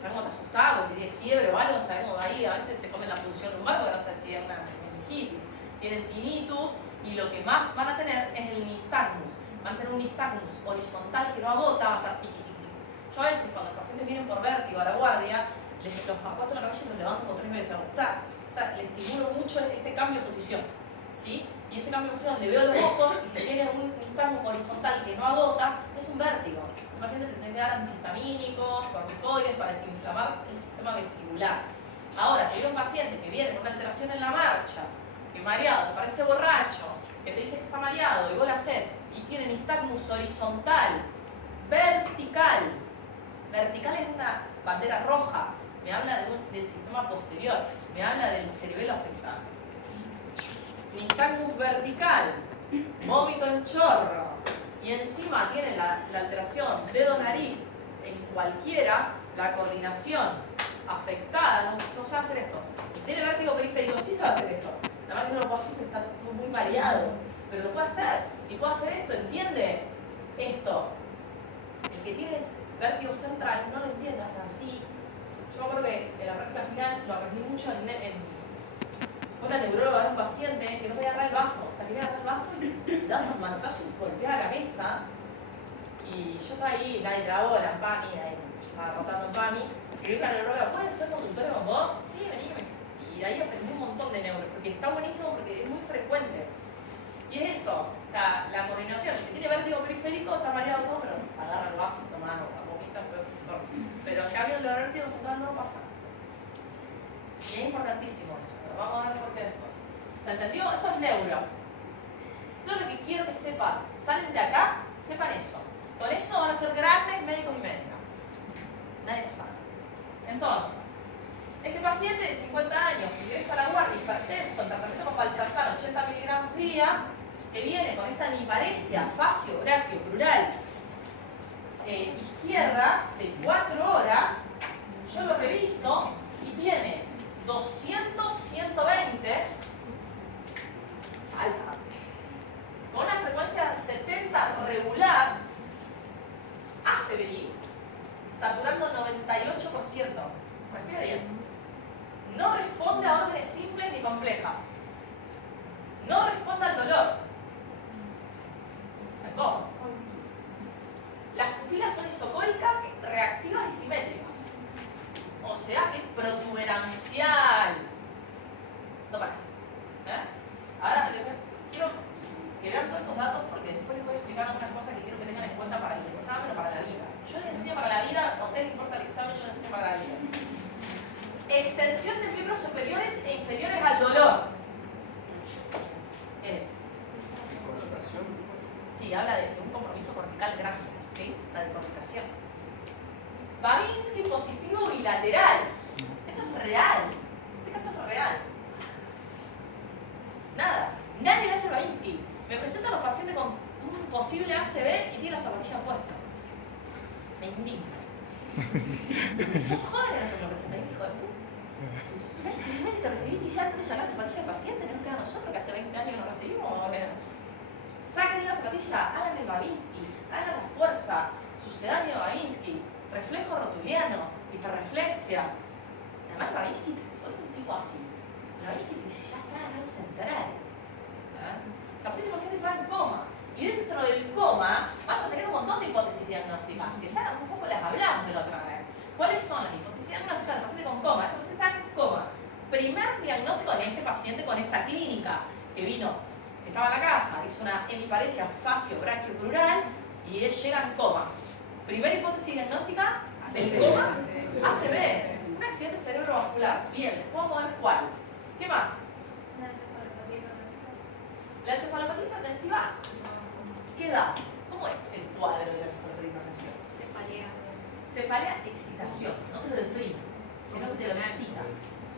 Sabemos que te asustaba, porque si tiene fiebre o algo, sabemos ahí, a veces se come la punción lumbar porque no sé si es una meningitis. Tienen tinnitus y lo que más van a tener es el nistagmus. Van a tener un nistagmus horizontal que no agota, va a estar tiqui, tiqui, tiqui. Yo a veces cuando los pacientes vienen por vértigo a la guardia, los acuesto en la cabeza y los levanto como 3 veces a gustar. Les estimulo mucho este cambio de posición. ¿Sí? Y ese cambio de posición le veo los ojos y si tiene un nistagmus horizontal que no agota, es un vértigo. Ese paciente tendría que dar antihistamínicos, corticoides para desinflamar el sistema vestibular. Ahora, te digo un paciente que viene con una alteración en la marcha, que mareado, que parece borracho, que te dice que está mareado y vos lo haces y tiene nistagmus horizontal, vertical. Vertical es una bandera roja. Me habla del sistema posterior. Me habla del cerebelo afectado. Nistagmus vertical. Vómito en chorro. Y encima tiene la alteración dedo-nariz en cualquiera, la coordinación afectada, no sabe hacer esto. Y tiene vértigo periférico, sí sabe hacer esto. Nada más que no lo puedo hacer porque está todo muy variado. Pero lo puede hacer. Y puede hacer esto, entiende esto. El que tiene vértigo central no lo entiende, o sea, así. Yo me acuerdo que en la práctica final lo aprendí mucho una neuróloga, un paciente que no podía agarrar el vaso, o sea, quería agarrar el vaso y daba unos manotazos y golpeaba la mesa. Y yo estaba ahí, nadie grabó, la PAMI, ahí estaba rotando en PAMI. Y le dije a la neuróloga, ¿puedes hacer consultorio con vos? Sí, venime. Y de ahí aprendí un montón de neuro, porque está buenísimo, porque es muy frecuente. Y es eso, o sea, la coordinación. Si tiene vértigo periférico, está mareado todo, pero agarra el vaso y toma agua, vomita, pero en cambio el vértigo central no pasa. Y es importantísimo eso, pero vamos a ver por qué después. ¿Se entendió? Eso es neuro. Yo lo que quiero que sepan, salen de acá, sepan eso. Con eso van a ser grandes médicos y médicas. Nadie lo sabe. Entonces, este paciente de 50 años que ingresa a la guardia hipertenso en tratamiento con valsartán 80 miligramos día, que viene con esta hemiparesia facio-brachioplural izquierda de 4 horas, yo lo reviso y tiene 200, 120 alta, con una frecuencia 70 regular, AFEBRI, saturando 98%. Respira bien. No responde a órdenes simples ni complejas. No responde al dolor. ¿Cómo? Las pupilas son isocóricas, reactivas y simétricas. O sea que es protuberancial. No parece. Ahora quiero que vean todos estos datos porque después les voy a explicar algunas cosas que quiero que tengan en cuenta para el examen o para la vida. Yo les enseño para la vida, a ustedes les importa el examen, yo les enseño para la vida. Extensión de miembros superiores e inferiores al dolor. ¿Qué es? Sí, habla de un compromiso cortical grave, ¿sí? La decodificación. Babinski positivo bilateral. Esto es real. Este caso es real. Nada. Nadie le hace Babinski. Me presentan los pacientes con un posible ACV y tiene la zapatilla puesta. Me indigna. Son jóvenes los que me presentan, hijo de puta. ¿Sabes? Si realmente te recibiste y ya puedes sacar la zapatilla del paciente, que nos queda a nosotros, que hace 20 años no recibimos. Saquen la zapatilla, hagan el Babinski, hagan la fuerza, sucedáneo Babinski, reflejo rotuliano, hiperreflexia. Además, Babinski es un tipo así. Babinski te dice, ya está, algo central. O sea, porque este paciente va en coma. Y dentro del coma vas a tener un montón de hipótesis diagnósticas, que ya un poco las hablamos de la otra vez. ¿Cuáles son las hipótesis diagnósticas del paciente con coma? Este paciente está en coma. Primer diagnóstico de este paciente con esa clínica que vino, que estaba en la casa, hizo una hemiparesia facio-brachioplural y él llega en coma. Primera hipótesis diagnóstica del coma, ACV, un accidente cerebrovascular. Bien, vamos a ver cuál. ¿Qué más? La encefalopatía hipertensiva. ¿Qué da? ¿Cómo es el cuadro de la encefalopatía hipertensiva? Cefalea, excitación, no te lo deprime, sino que te lo excita.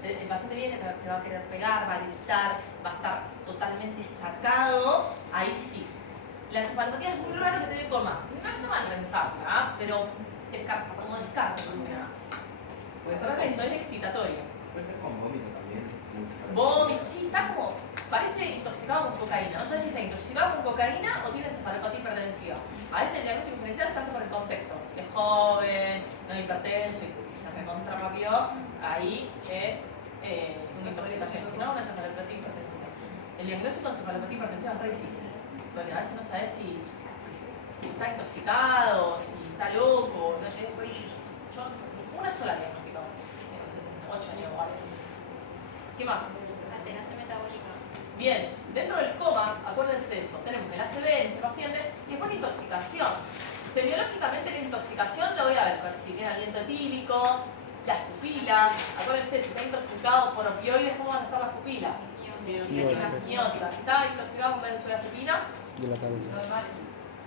El paciente viene, te va a querer pegar, va a gritar, va a estar totalmente sacado, ahí sí. La encefalopatía es muy raro que te dé coma. No está mal pensarla, pero descarta, como descarta por una. Puede ser Eso es excitatorio. Puede ser con vómito también. Vómito, sí, está como, parece intoxicado con cocaína. No sabes si está intoxicado con cocaína o tiene encefalopatía hipertensiva. A veces el diagnóstico diferencial se hace por el contexto. Si es joven, no es hipertenso y se recontrapapió, ahí es una intoxicación. Si no, una encefalopatía hipertensiva. El diagnóstico de encefalopatía hipertensiva es re difícil. Porque a veces no sabes si está intoxicado, si está loco, no, es re difícil. Yo, una sola diagnóstica, 8 años o algo. ¿Qué más? Alteración metabólica. Bien, dentro del coma, acuérdense eso, tenemos el ACV en este paciente y después la intoxicación. Semiológicamente la intoxicación lo voy a ver, si tiene aliento etílico, las pupilas, acuérdense, si está intoxicado por opioides, ¿cómo van a estar las pupilas? Mióticas. Si está intoxicado con benzodiazepinas, De la cabeza. Normal.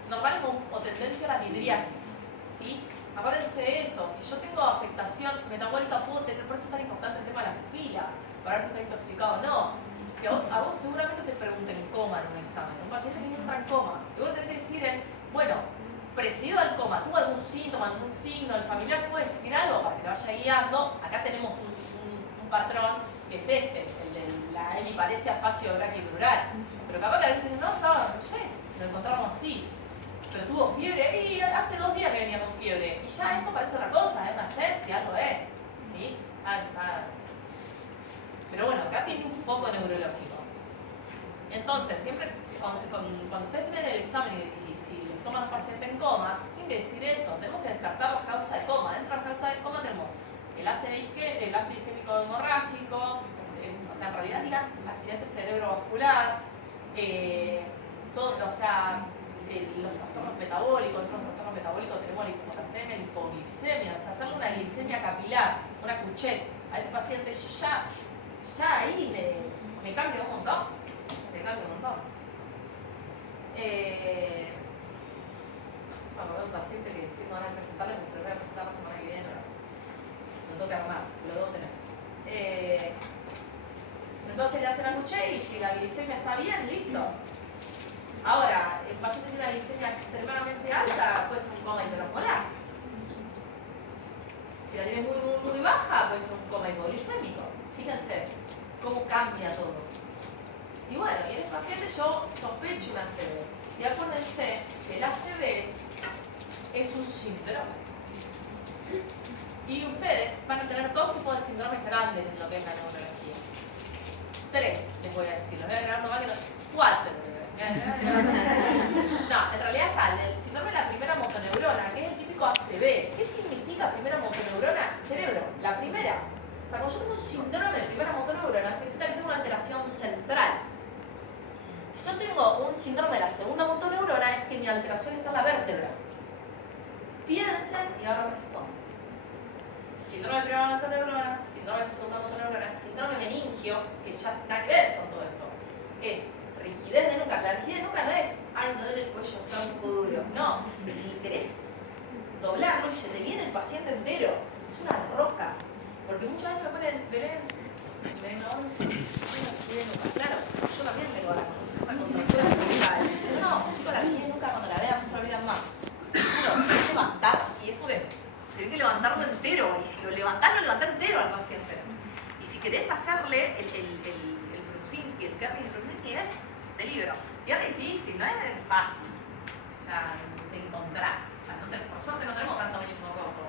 normal o tendencia a la vidriasis. ¿sí? Acuérdense eso, si yo tengo afectación metabólica puedo tener, por eso es tan importante el tema de las pupilas, para ver si está intoxicado o no. Si a vos seguramente te pregunten coma en un examen, un paciente que entra en coma, y vos lo que tenés que decir es, bueno, precedido al coma, ¿tuvo algún síntoma, algún signo? ¿El familiar puede decir algo para que te vaya guiando? Acá tenemos un patrón que es este, el de la hemiparesia facio-brachioplural. Pero capaz que a veces no, estaba, no sé, lo encontramos así. Pero tuvo fiebre y hace 2 días que venía con fiebre. Y ya esto parece otra cosa, es una sepsia, algo es. ¿Sí? Pero bueno, acá tiene un foco neurológico. Entonces, siempre cuando ustedes tienen el examen y si les toman a un paciente en coma, tienen que decir eso, tenemos que descartar las causas de coma. Dentro de las causas de coma tenemos el ácido isquémico hemorrágico, o sea, en realidad dirán accidente cerebrovascular, los trastornos metabólicos. Dentro de los trastornos metabólicos tenemos la hipopotasemia, la hipoglicemia, o sea, hacerle una glicemia capilar, una cuchet a este paciente, ya ahí me cambia un montón. Me cambia un montón. Me acuerdo de un paciente que tengo ganas de presentarle, que se lo voy a presentar la semana que viene. Lo tengo que armar, lo debo tener. Entonces le hacen la cuchet y si la glicemia está bien, listo. Ahora, el paciente tiene una glicemia extremadamente alta, puede ser un coma hiperosmolar. Si la tiene muy baja, puede ser un coma hipoglicémico. Fíjense cómo cambia todo. Y bueno, y en este paciente yo sospecho un ACV. Y acuérdense que el ACV es un síndrome. Y ustedes van a tener 2 tipos de síndromes grandes en lo que es la neurología. 3, les voy a decir. Los voy a agregar nomás que 4. No, en realidad está el síndrome de la primera motoneurona, que es el típico ACV. ¿Qué significa primera motoneurona? Cerebro, la primera. O sea, cuando yo tengo un síndrome de primera motoneurona, significa que tengo una alteración central. Si yo tengo un síndrome de la segunda motoneurona, es que mi alteración está en la vértebra. Piensen y ahora responden. Síndrome de primera motoneurona, síndrome de segunda motoneurona, síndrome meningio, que ya nada que ver con todo esto. Es rigidez de nuca. La rigidez de nuca no es, ay, me duele el cuello, está un poco duro. No, querés doblarlo y se te viene el paciente entero. Es una roca. Porque muchas veces me ponen, ven, no, claro, yo también tengo la contractura cervical. No, chicos, la rigidez de nuca cuando la vean no se lo olvidan más. Claro, hay que levantar y es joder. Tenés que levantarlo entero. Y si lo levantás entero al paciente. Y si querés hacerle el Brudzinski, el Kerry Brudzinski es de libro. Y es difícil, no es fácil. O sea, de encontrar. O sea, por suerte no tenemos tanto menisco rojo.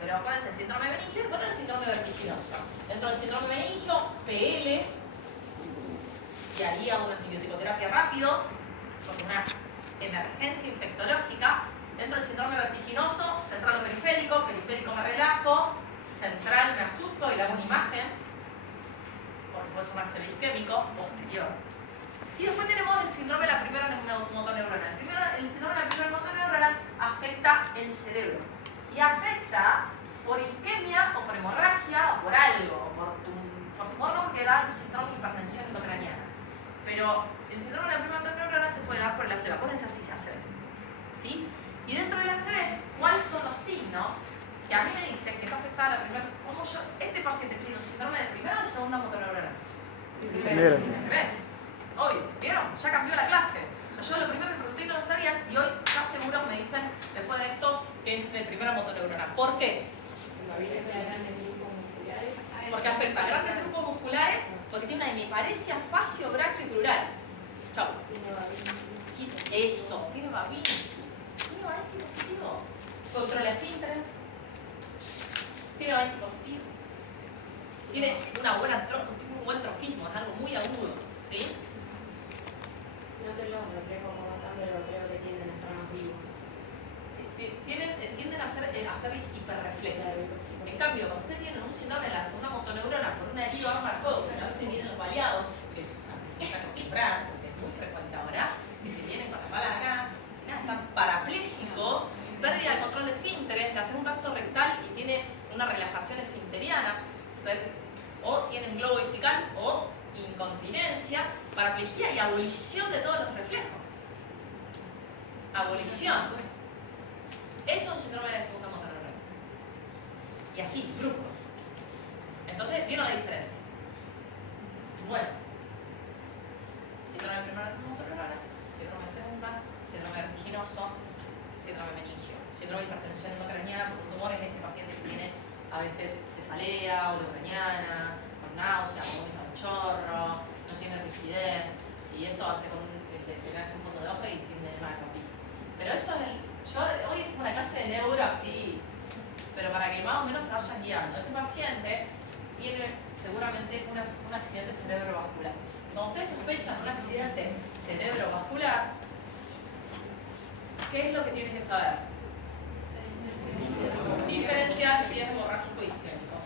Pero acuérdense, síndrome meningio y después el síndrome vertiginoso. Dentro del síndrome meningio, PL, y ahí hago una antibiótico-terapia rápido, con una emergencia infectológica. Dentro del síndrome vertiginoso, central o periférico, periférico me relajo, central me asusto y le hago una imagen, porque puede ser un ACV isquémico posterior. Y después tenemos el síndrome de la primera motoneurona. El síndrome de la primera motoneurona afecta el cerebro. Y afecta por isquemia o por hemorragia o por algo, por tumor no, porque da un síndrome de hipertensión endocraniana. Pero el síndrome de la primera motoneurona se puede dar por el ACV. Acuérdense así se hace. ¿Sí? Y dentro del ACV, ¿cuáles son los signos que a mí me dicen que está afectada la primera? ¿Cómo yo? Este paciente tiene un síndrome de primera o de segunda motoneurona. Primera. Obvio, ¿vieron? Ya cambió la clase. O sea, yo lo primero que pregunté y no lo sabían, y hoy ya seguros me dicen, después de esto, que es de primera motoneurona. ¿Por qué? Porque afecta a grandes grupos musculares, porque tiene una hemiparesia facio-brachioplural. Chau. Eso, tiene Babinski. Tiene Babinski positivo. Controla esfínteres. Tiene Babinski positivo. Tiene un buen trofismo, es algo muy agudo. ¿Sí? No son los reflejos como tanto los reflejos que tienden a estar más vivos. Tienden a ser hiperreflexos. En cambio, cuando ustedes tienen un síndrome de la segunda motoneurona por una deriva Markov, a veces vienen los baleados, que a veces se están acostumbrados, porque es muy frecuente ahora, que te vienen con la pala acá, están parapléjicos, pérdida de control de esfínteres, le hacen un tacto rectal y tiene una relajación esfinteriana, o tienen globo vesical o incontinencia, paraplegia y abolición de todos los reflejos. Abolición. Eso es un síndrome de segunda motoneurona. Y así, brusco. Entonces, ¿vieron la diferencia? Bueno, síndrome de primera motoneurona, síndrome de segunda, síndrome vertiginoso, síndrome meningio, síndrome de hipertensión endocraniana por un tumor es este paciente que tiene a veces cefalea, oligocraniana, con náusea, con vómito un chorro, no tiene rigidez, y eso hace con le hace un fondo de ojo y tiene edema de capilla. Pero eso es hoy es una clase de neuro así, pero para que más o menos se vayan guiando. Este paciente tiene seguramente un accidente cerebrovascular. Cuando ustedes sospechan un accidente cerebrovascular, ¿qué es lo que tienen que saber? Diferenciar si es hemorrágico y isquémico.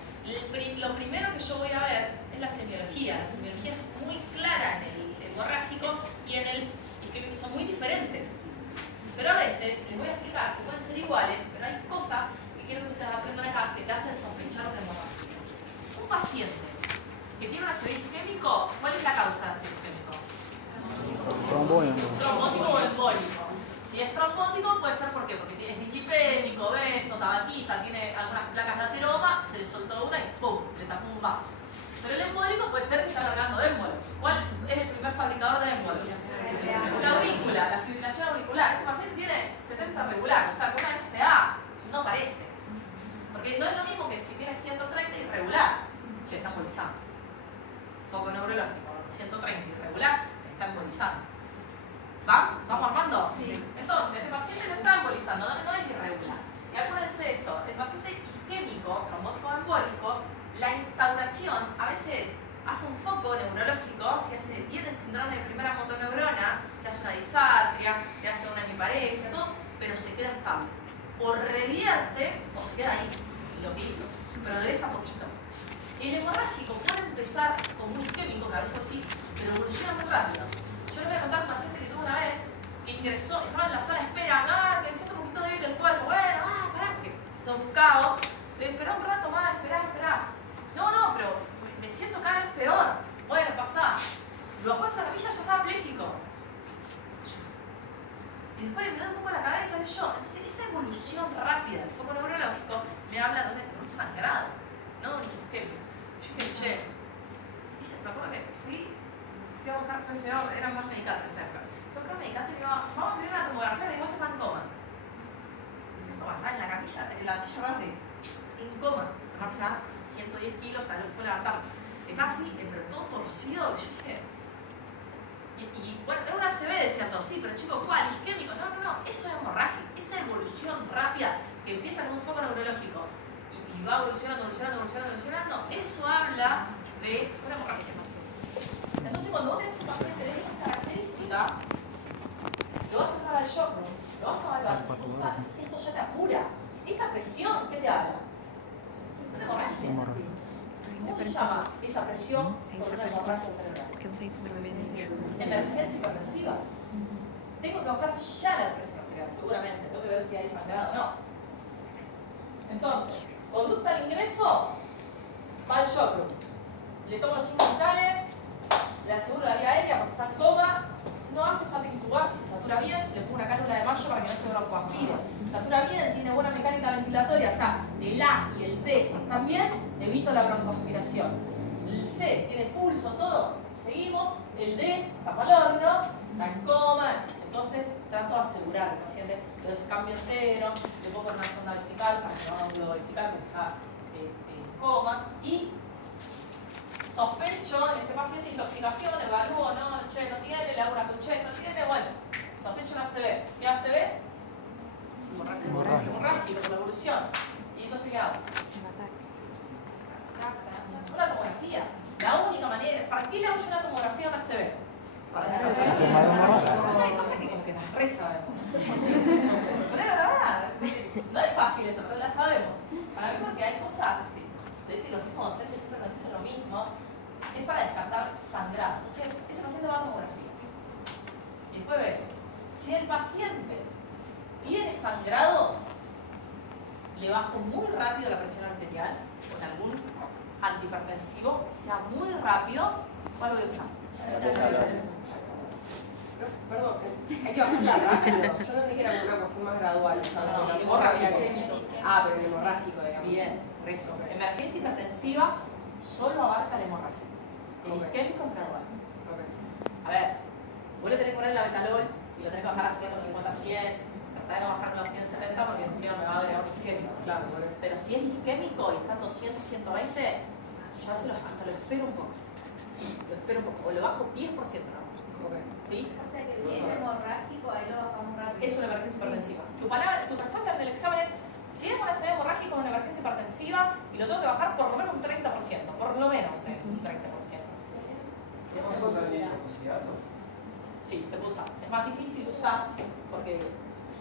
Lo primero que yo voy a ver es la semiología. La semiología es muy clara en el hemorrágico y en el isquémico, son muy diferentes. Pero a veces les voy a explicar que pueden ser iguales, pero hay cosas que quiero que se aprendan acá que te hacen sospechar un hemorrágico. Un paciente que tiene un ACV isquémico, ¿cuál es la causa del ACV isquémico? Trombótico o embólico. Si es trombótico puede ser ¿por qué? Porque tiene dislipémico, obeso, tabaquista, tiene algunas placas de ateroma, se le soltó una y ¡pum! Le tapó un vaso. Pero el embólico puede ser que está largando émbolo. ¿Cuál es el primer fabricador de émbolo? La aurícula, la fibrilación auricular. Este paciente tiene 70 regular, o sea, con una FA no parece. Porque no es lo mismo que si tiene 130 irregular, se está embolizando. Foco neurológico, 130 irregular, está embolizando. ¿Va? ¿Vamos armando? Sí. Entonces, este paciente no está embolizando, no es irregular. Y acuérdense eso, el paciente isquémico, trombótico embólico, la instauración a veces hace un foco neurológico, si viene el síndrome de primera motoneurona, te hace una disartria, te hace una hemiparesia, todo, pero se queda estable. O revierte o se queda ahí, lo que hizo, pero de esa poquito. El hemorrágico puede empezar como un isquémico, que a veces sí, pero evoluciona muy rápido. Yo les voy a contar un paciente que tuve una vez que ingresó, estaba en la sala de espera, que siento un poquito débil el cuerpo, bueno, pará, porque todo un caos. Le esperá un rato más, esperá. No, pero me siento cada vez peor. Bueno, pasá. Lo apuesto a la camilla, ya estaba pléjico. Y después me da un poco la cabeza del yo. Entonces, esa evolución rápida del foco neurológico me habla de un sangrado, no de un isquémico. Yo dije, che, me acuerdo que fui a buscar PFO, era más medicato, etc. Fui a buscar medicato y me digo, vamos a pedir una tomografía, me digo, este está en coma. Está en la camilla, en la silla verde, en coma. Una pesaba 110 kilos, a lo que fue levantar. Estaba así, pero todo torcido. Yo dije, y bueno, es una ACV, decía todo, sí, pero chico, ¿cuál? Isquémico. No, eso es hemorrágico. Esa evolución rápida que empieza con un foco neurológico y va evolucionando, eso habla de una hemorragia. Entonces, cuando vos tenés un paciente de estas características, lo vas a sacar al shock room, lo vas a evaluar, esto ya te apura. Esta presión, ¿qué te habla? Una hemorragia. ¿Cómo se llama esa presión por una hemorragia cerebral? Emergencia hipertensiva. Tengo que bajar ya la presión arterial, seguramente. Tengo que ver si hay sangrado o no. Entonces, conducta al ingreso, va al shock room. Le tomo los signos vitales, le aseguro la vía aérea porque está en coma, no hace falta intubar, si satura bien, le pongo una cánula de mayo para que no se broncoaspire. Satura bien, tiene buena mecánica ventilatoria, o sea, el A y el D están bien, evito la broncoaspiración. El C tiene pulso, todo, seguimos. El D está para el horno, está en coma, entonces trato de asegurar al paciente, le doy cambio entero, le pongo una sonda vesical para que no haga un globo vesical porque está en coma y sospecho en este paciente intoxicación, evalúo, no tiene, le hago una tuche, no tiene, bueno, sospecho una ACV. ¿Qué ACV? Hemorrágico, por la evolución. ¿Y entonces qué hago? Una tomografía. La única manera, ¿para qué le hago yo una tomografía a una ACV? Hay cosas que como que las resabemos, no sé por qué. Pero es verdad, no es fácil eso, pero la sabemos. Para mí porque hay cosas, que los mismos docentes siempre nos dicen lo mismo, es para descartar sangrado. O sea, ese paciente va a tomografía. Y después ve, si el paciente tiene sangrado, le bajo muy rápido la presión arterial con algún antihipertensivo que sea muy rápido. ¿Cuál voy a usar? Perdón, hay que bajarla rápido. Yo no dije que era una cuestión más gradual. O sea, No, la hemorrágico. pero el hemorrágico, digamos. Bien, por eso. Emergencia hipertensiva solo abarca el hemorrágico. El Ok. isquémico es gradual. Ok. A ver, vos le tenés que poner la betalol y lo tenés que bajar a 150, 100. Tratá de no bajarlo a 170 porque encima me va a agregar un isquémico. Claro, por eso. Pero si es isquémico y está en 200, 120, yo a veces hasta lo espero un poco. Lo espero un poco. O lo bajo 10% nada más. Ok. ¿Sí? O sea que si es hemorrágico, ahí lo bajamos rápido. Es una emergencia hipertensiva. Tu respuesta en el examen es, si es una CV hemorrágica, es una emergencia hipertensiva y lo tengo que bajar por lo menos un 30%. Por lo menos un 30%. ¿Podemos usar el nitrocosidato? Sí, se puede usar. Es más difícil de usar porque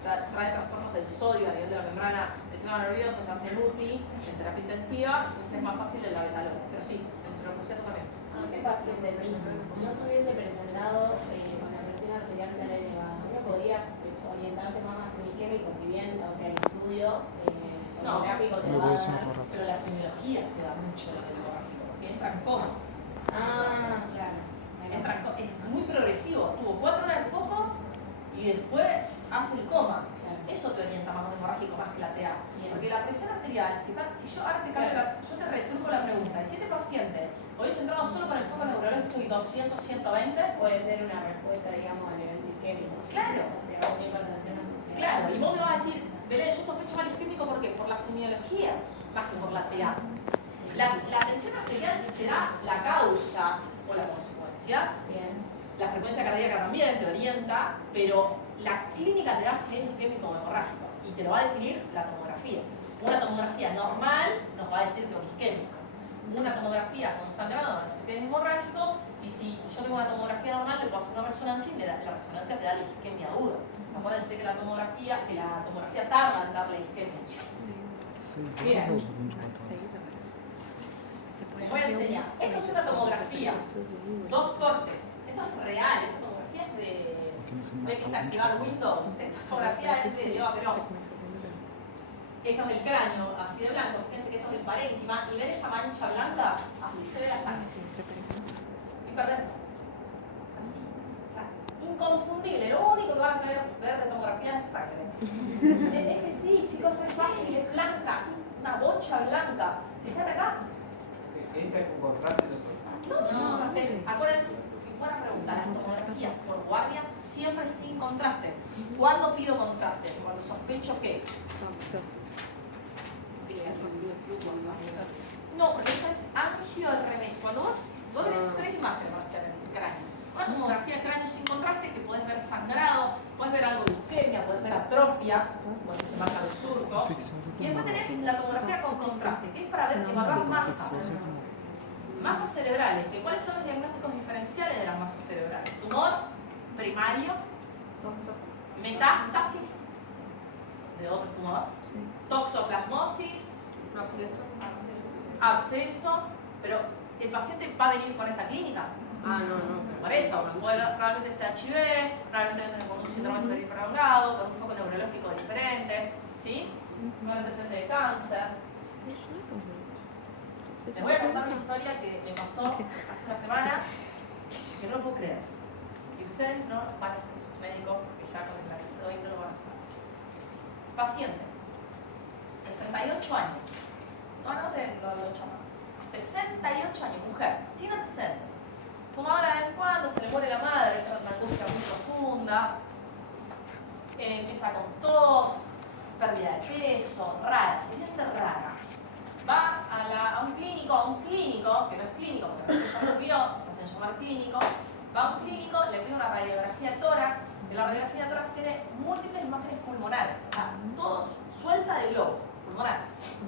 trae trastornos del sodio a nivel de la membrana del sistema nervioso, se hace UTI en terapia intensiva, entonces es más fácil el labetalol. Pero sí, el nitrocosidato también. Si este paciente no se hubiese presentado con la presión arterial tan elevada, ¿no podrías orientarse más a semiquímico, si bien, o sea, el estudio No. tomográfico te Me va a voy a decir dar... más rápido. Pero la semiología te da mucho lo del hemorrágico, porque entra en coma. Ah, claro. Es muy progresivo. Tuvo 4 horas de foco y después hace el coma. Claro. Eso te orienta más a un hemorrágico más que la TA. Bien. Porque la presión arterial, si yo ahora te cambio yo te retruco la pregunta. Y si este paciente hubiese entrado solo con el foco neurológico y 200, 120, Puede ser una respuesta, digamos, a nivel isquémico. Claro. O sea, una hipertensión asociada. claro, y vos me vas a decir, Belén, yo sospecho mal isquémico porque por la semiología, más que por la TA. La tensión arterial te da la causa o la consecuencia. Bien. La frecuencia cardíaca también te orienta, pero la clínica te da si es isquémico o hemorrágico y te lo va a definir la tomografía. Una tomografía normal nos va a decir que es un isquémico. Una tomografía con sangrado nos va a decir que es hemorrágico y si yo tengo una tomografía normal le puedo hacer una resonancia y la resonancia te da la isquemia aguda. Acuérdense que la tomografía tarda en darle isquemia. 6 Mira. horas ou 24 horas? Les voy a enseñar. Esto es una tomografía. 2 cortes. Esto es real. Esta tomografía es de... Porque no se me ¿Ves que se marca activar mucho. Windows? Esta tomografía es de Eva Perón. Esto es el cráneo, así de blanco. Fíjense que esto es el parénquima. Y ven esta mancha blanca, así se ve la sangre. Hipertensa. Así. O sea, inconfundible. Lo único que van a saber ver de tomografía es sangre. Es que sí, chicos, no es fácil. Es blanca, así, una bocha blanca. Fíjate acá. ¿Este con contraste, doctor? No, sin contraste. Acuérdense, buena pregunta. Las tomografías por guardia siempre sin contraste. ¿Cuándo pido contraste? Cuando sospecho que. No, porque eso es angioRMS. Cuando vos tenés 3 imágenes para hacer el cráneo. Una tomografía de cráneo sin contraste que podés ver sangrado, podés ver algo de isquemia, podés ver atrofia, cuando se marca el surco. Y después tenés la tomografía con contraste, que es para ver evaluar masas. Masas cerebrales, que cuáles son los diagnósticos diferenciales de las masas cerebrales. Tumor primario, metástasis de otro tumor, toxoplasmosis, absceso, pero el paciente va a venir con esta clínica. Ah, no. Por eso, probablemente sea HIV, probablemente venga con un síndrome febril prolongado, con un foco neurológico diferente, ¿sí? Un antecedente de cáncer. Les voy a contar una historia que me pasó hace una semana, que no lo puedo creer. Y ustedes no van a ser sus médicos, porque ya con el plan que se doy no lo van a hacer. Paciente, 68 años. No te lo chamo. 68 años, mujer, sin antecedentes. Fumadora de vez en cuando, se le muere la madre, entra en una angustia muy profunda. Empieza con tos, pérdida de peso, rara, se siente rara. Va a un clínico, que no es clínico, porque no se recibió, se hacen llamar clínico. Va a un clínico, le pide una radiografía de tórax, que la radiografía de tórax tiene múltiples imágenes pulmonares, o sea, todo suelta de globo pulmonar,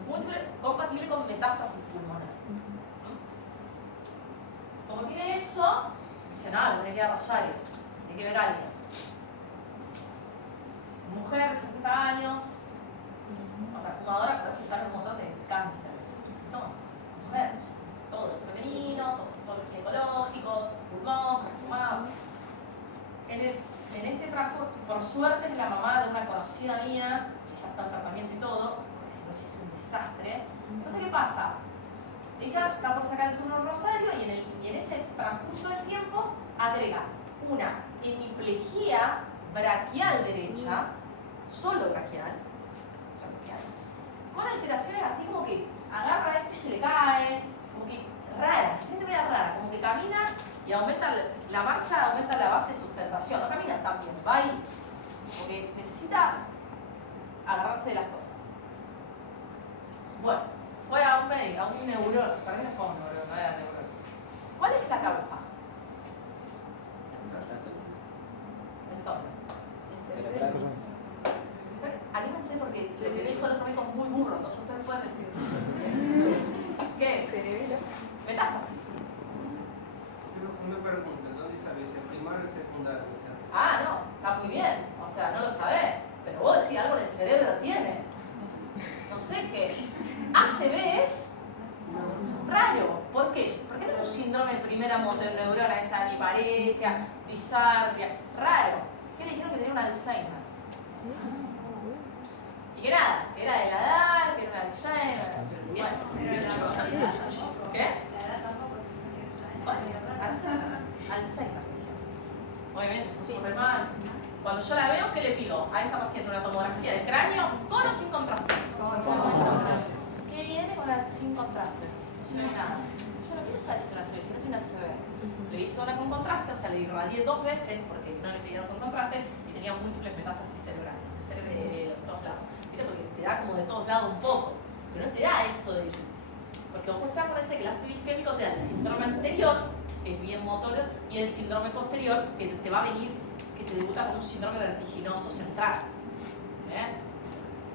múltiple, compatible con metástasis pulmonar. Como tiene eso, dice nada, tiene que ir a Rosario, hay que ver a alguien. Mujer de 60 años, o sea, fumadora, pero pensar un montón de cánceres. No, mujer, todo femenino, todo lo ginecológico, pulmón, perfumado. En este transcurso, por suerte es la mamá de una conocida mía, que ya está en tratamiento y todo, porque si no es un desastre. Entonces, ¿qué pasa? Ella está por sacar el turno en Rosario y en ese transcurso del tiempo agrega una hemiplegia braquial derecha, solo braquial, con alteraciones así como que agarra esto y se le cae, como que rara, se siente medio rara, como que camina y aumenta la marcha, aumenta la base de sustentación, no camina tan bien, va ahí, como que necesita agarrarse de las cosas. Bueno, fue a un médico, a un neurólogo, para mí no fue a un neurólogo, no era neurólogo. ¿Cuál es la causa? Entonces, anímense porque lo que dijo el otro médico es muy burro, entonces ustedes pueden decir. ¿Qué es? Cerebelo. Metástasis. Una pregunta, ¿dónde sabes? ¿Es primario o secundario? Ah, no, está muy bien, o sea, no lo sabés, pero vos decís algo en el cerebro tiene. No sé qué. ACV es raro. ¿Por qué? Porque no es un síndrome de primera motoneurona, esa hemiparesia, disartria. Raro. ¿Qué le dijeron? Que tenía un Alzheimer. Y que nada, que era de la edad, que era un Alzheimer. Bueno. ¿Qué? La edad tampoco, 68 años. Bueno, Alzheimer. Obviamente se puso re mal. Cuando yo la veo, ¿qué le pido? A esa paciente una tomografía de cráneo, con o sin contraste. ¿Qué viene con la sin contraste? No se ve nada. Yo no quiero saber si tiene ACV, si no tiene ACV. Le hice una con contraste, o sea, le irradié 2 veces porque no le pidieron con contraste y tenía múltiples metástasis cerebrales, de cerebro de todos lados. ¿Viste? Porque te da como de todos lados un poco, pero no te da eso de. Porque vos te acuérdense que el ácido isquémico te da el síndrome anterior, que es bien motor, y el síndrome posterior, que te va a venir, que te debuta con un síndrome vertiginoso central. ¿Eh?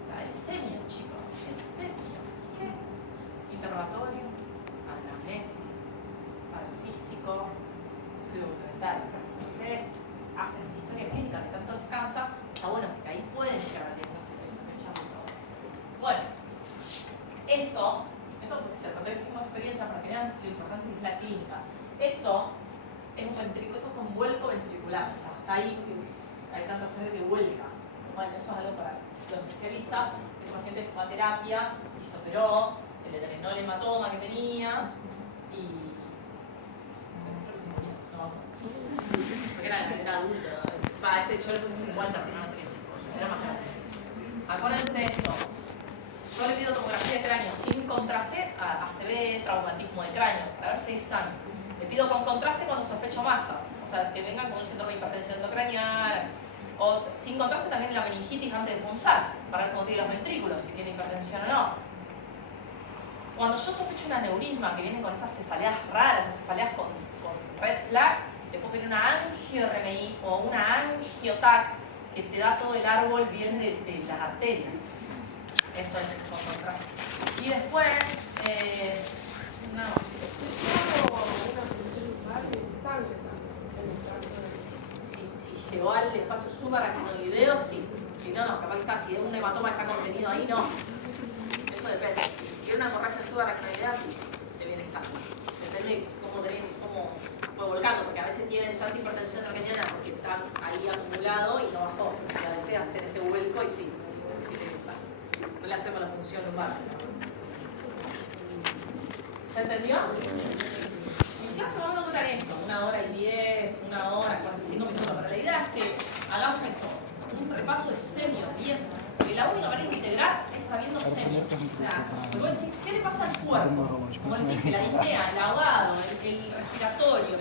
O sea, es semio, chicos, es semio. Sí. Interrogatorio, anamnesis, examen físico, estudio complementario. Si usted hace esa historia clínica que tanto descansa, está bueno porque ahí pueden llegar al diagnóstico y sospechar de todo. Bueno, esto porque se trató de signo de experiencia para que vean lo importante que es la clínica. Esto es un ventrículo, esto es con vuelco ventricular, o sea, está ahí porque hay tanta sangre que vuelca. Bueno, eso es algo para los especialistas. Este paciente fue a terapia y se operó, se le drenó el hematoma que tenía y creo que se murió, no, porque era adulto. Yo le puse 50, pero no tenía 50, era más grande. Acuérdense esto. Yo le pido tomografía de cráneo sin contraste a ACV, traumatismo de cráneo, para ver si hay sangre. Le pido con contraste cuando sospecho masas, o sea, que vengan con un síndrome de hipertensión endocranial, o sin contraste también la meningitis antes de punzar, para ver cómo tiene los ventrículos, si tiene hipertensión o no. Cuando yo sospecho un aneurisma, que vienen con esas cefaleas raras, esas cefaleas con red flags, le puedo pedir una angio-RMI o una angiotac, que te da todo el árbol bien de las arterias. Eso es con contraste. Y después, si llegó al espacio subaracnoideo, sí. Si no, no, capaz que está, si es un hematoma que está contenido ahí, no. Eso depende. Si tiene una hemorragia subaracnoidea, sí, le viene sangre. Depende de cómo fue volcando, porque a veces tienen tanta hipertensión arterial porque están ahí acumulado y no bajó. Y a veces hacer este vuelco y sí tiene sangre. No le hacemos la función lumbar. ¿Se entendió? Mi clase va a durar esto, 1 hora y 10, 1 hora, 45 minutos. Pero la idea es que hagamos esto, un repaso de semio, bien. Porque la única manera de integrar es sabiendo semio. O sea, vos decís, ¿qué le pasa al cuerpo? Como les dije, la disnea, el ahogado, el respiratorio.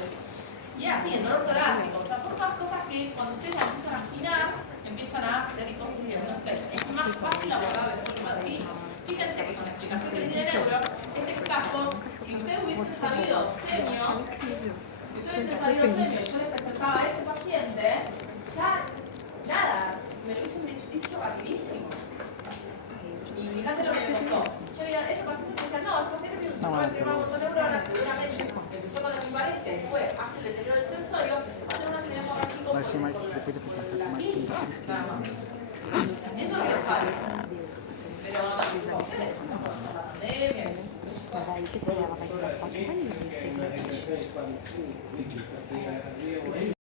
Y así, el dolor torácico. O sea, son todas cosas que cuando ustedes las empiezan a afinar, empiezan a hacer hipótesis diagnósticas. Es más fácil abordar el reumatismo. Fíjense que con la explicación que les di de neuro, este caso, si ustedes hubiesen sabido semio, y yo les presentaba a este paciente, ya nada, me lo hubiesen dicho rapidísimo. Y fíjate lo que me costó. Yo le digo, este paciente me decía, no, este paciente tiene un síndrome de primera motoneurona, seguramente empezó con la hemiparesia y después hace el deterioro del sensorio, va a tener un accidente hemorrágico por la clínica. Eso es lo que falta. Pero ustedes están por la pandemia, Mas aí que pegava, vai tirar só aquilo ali, não sei o que.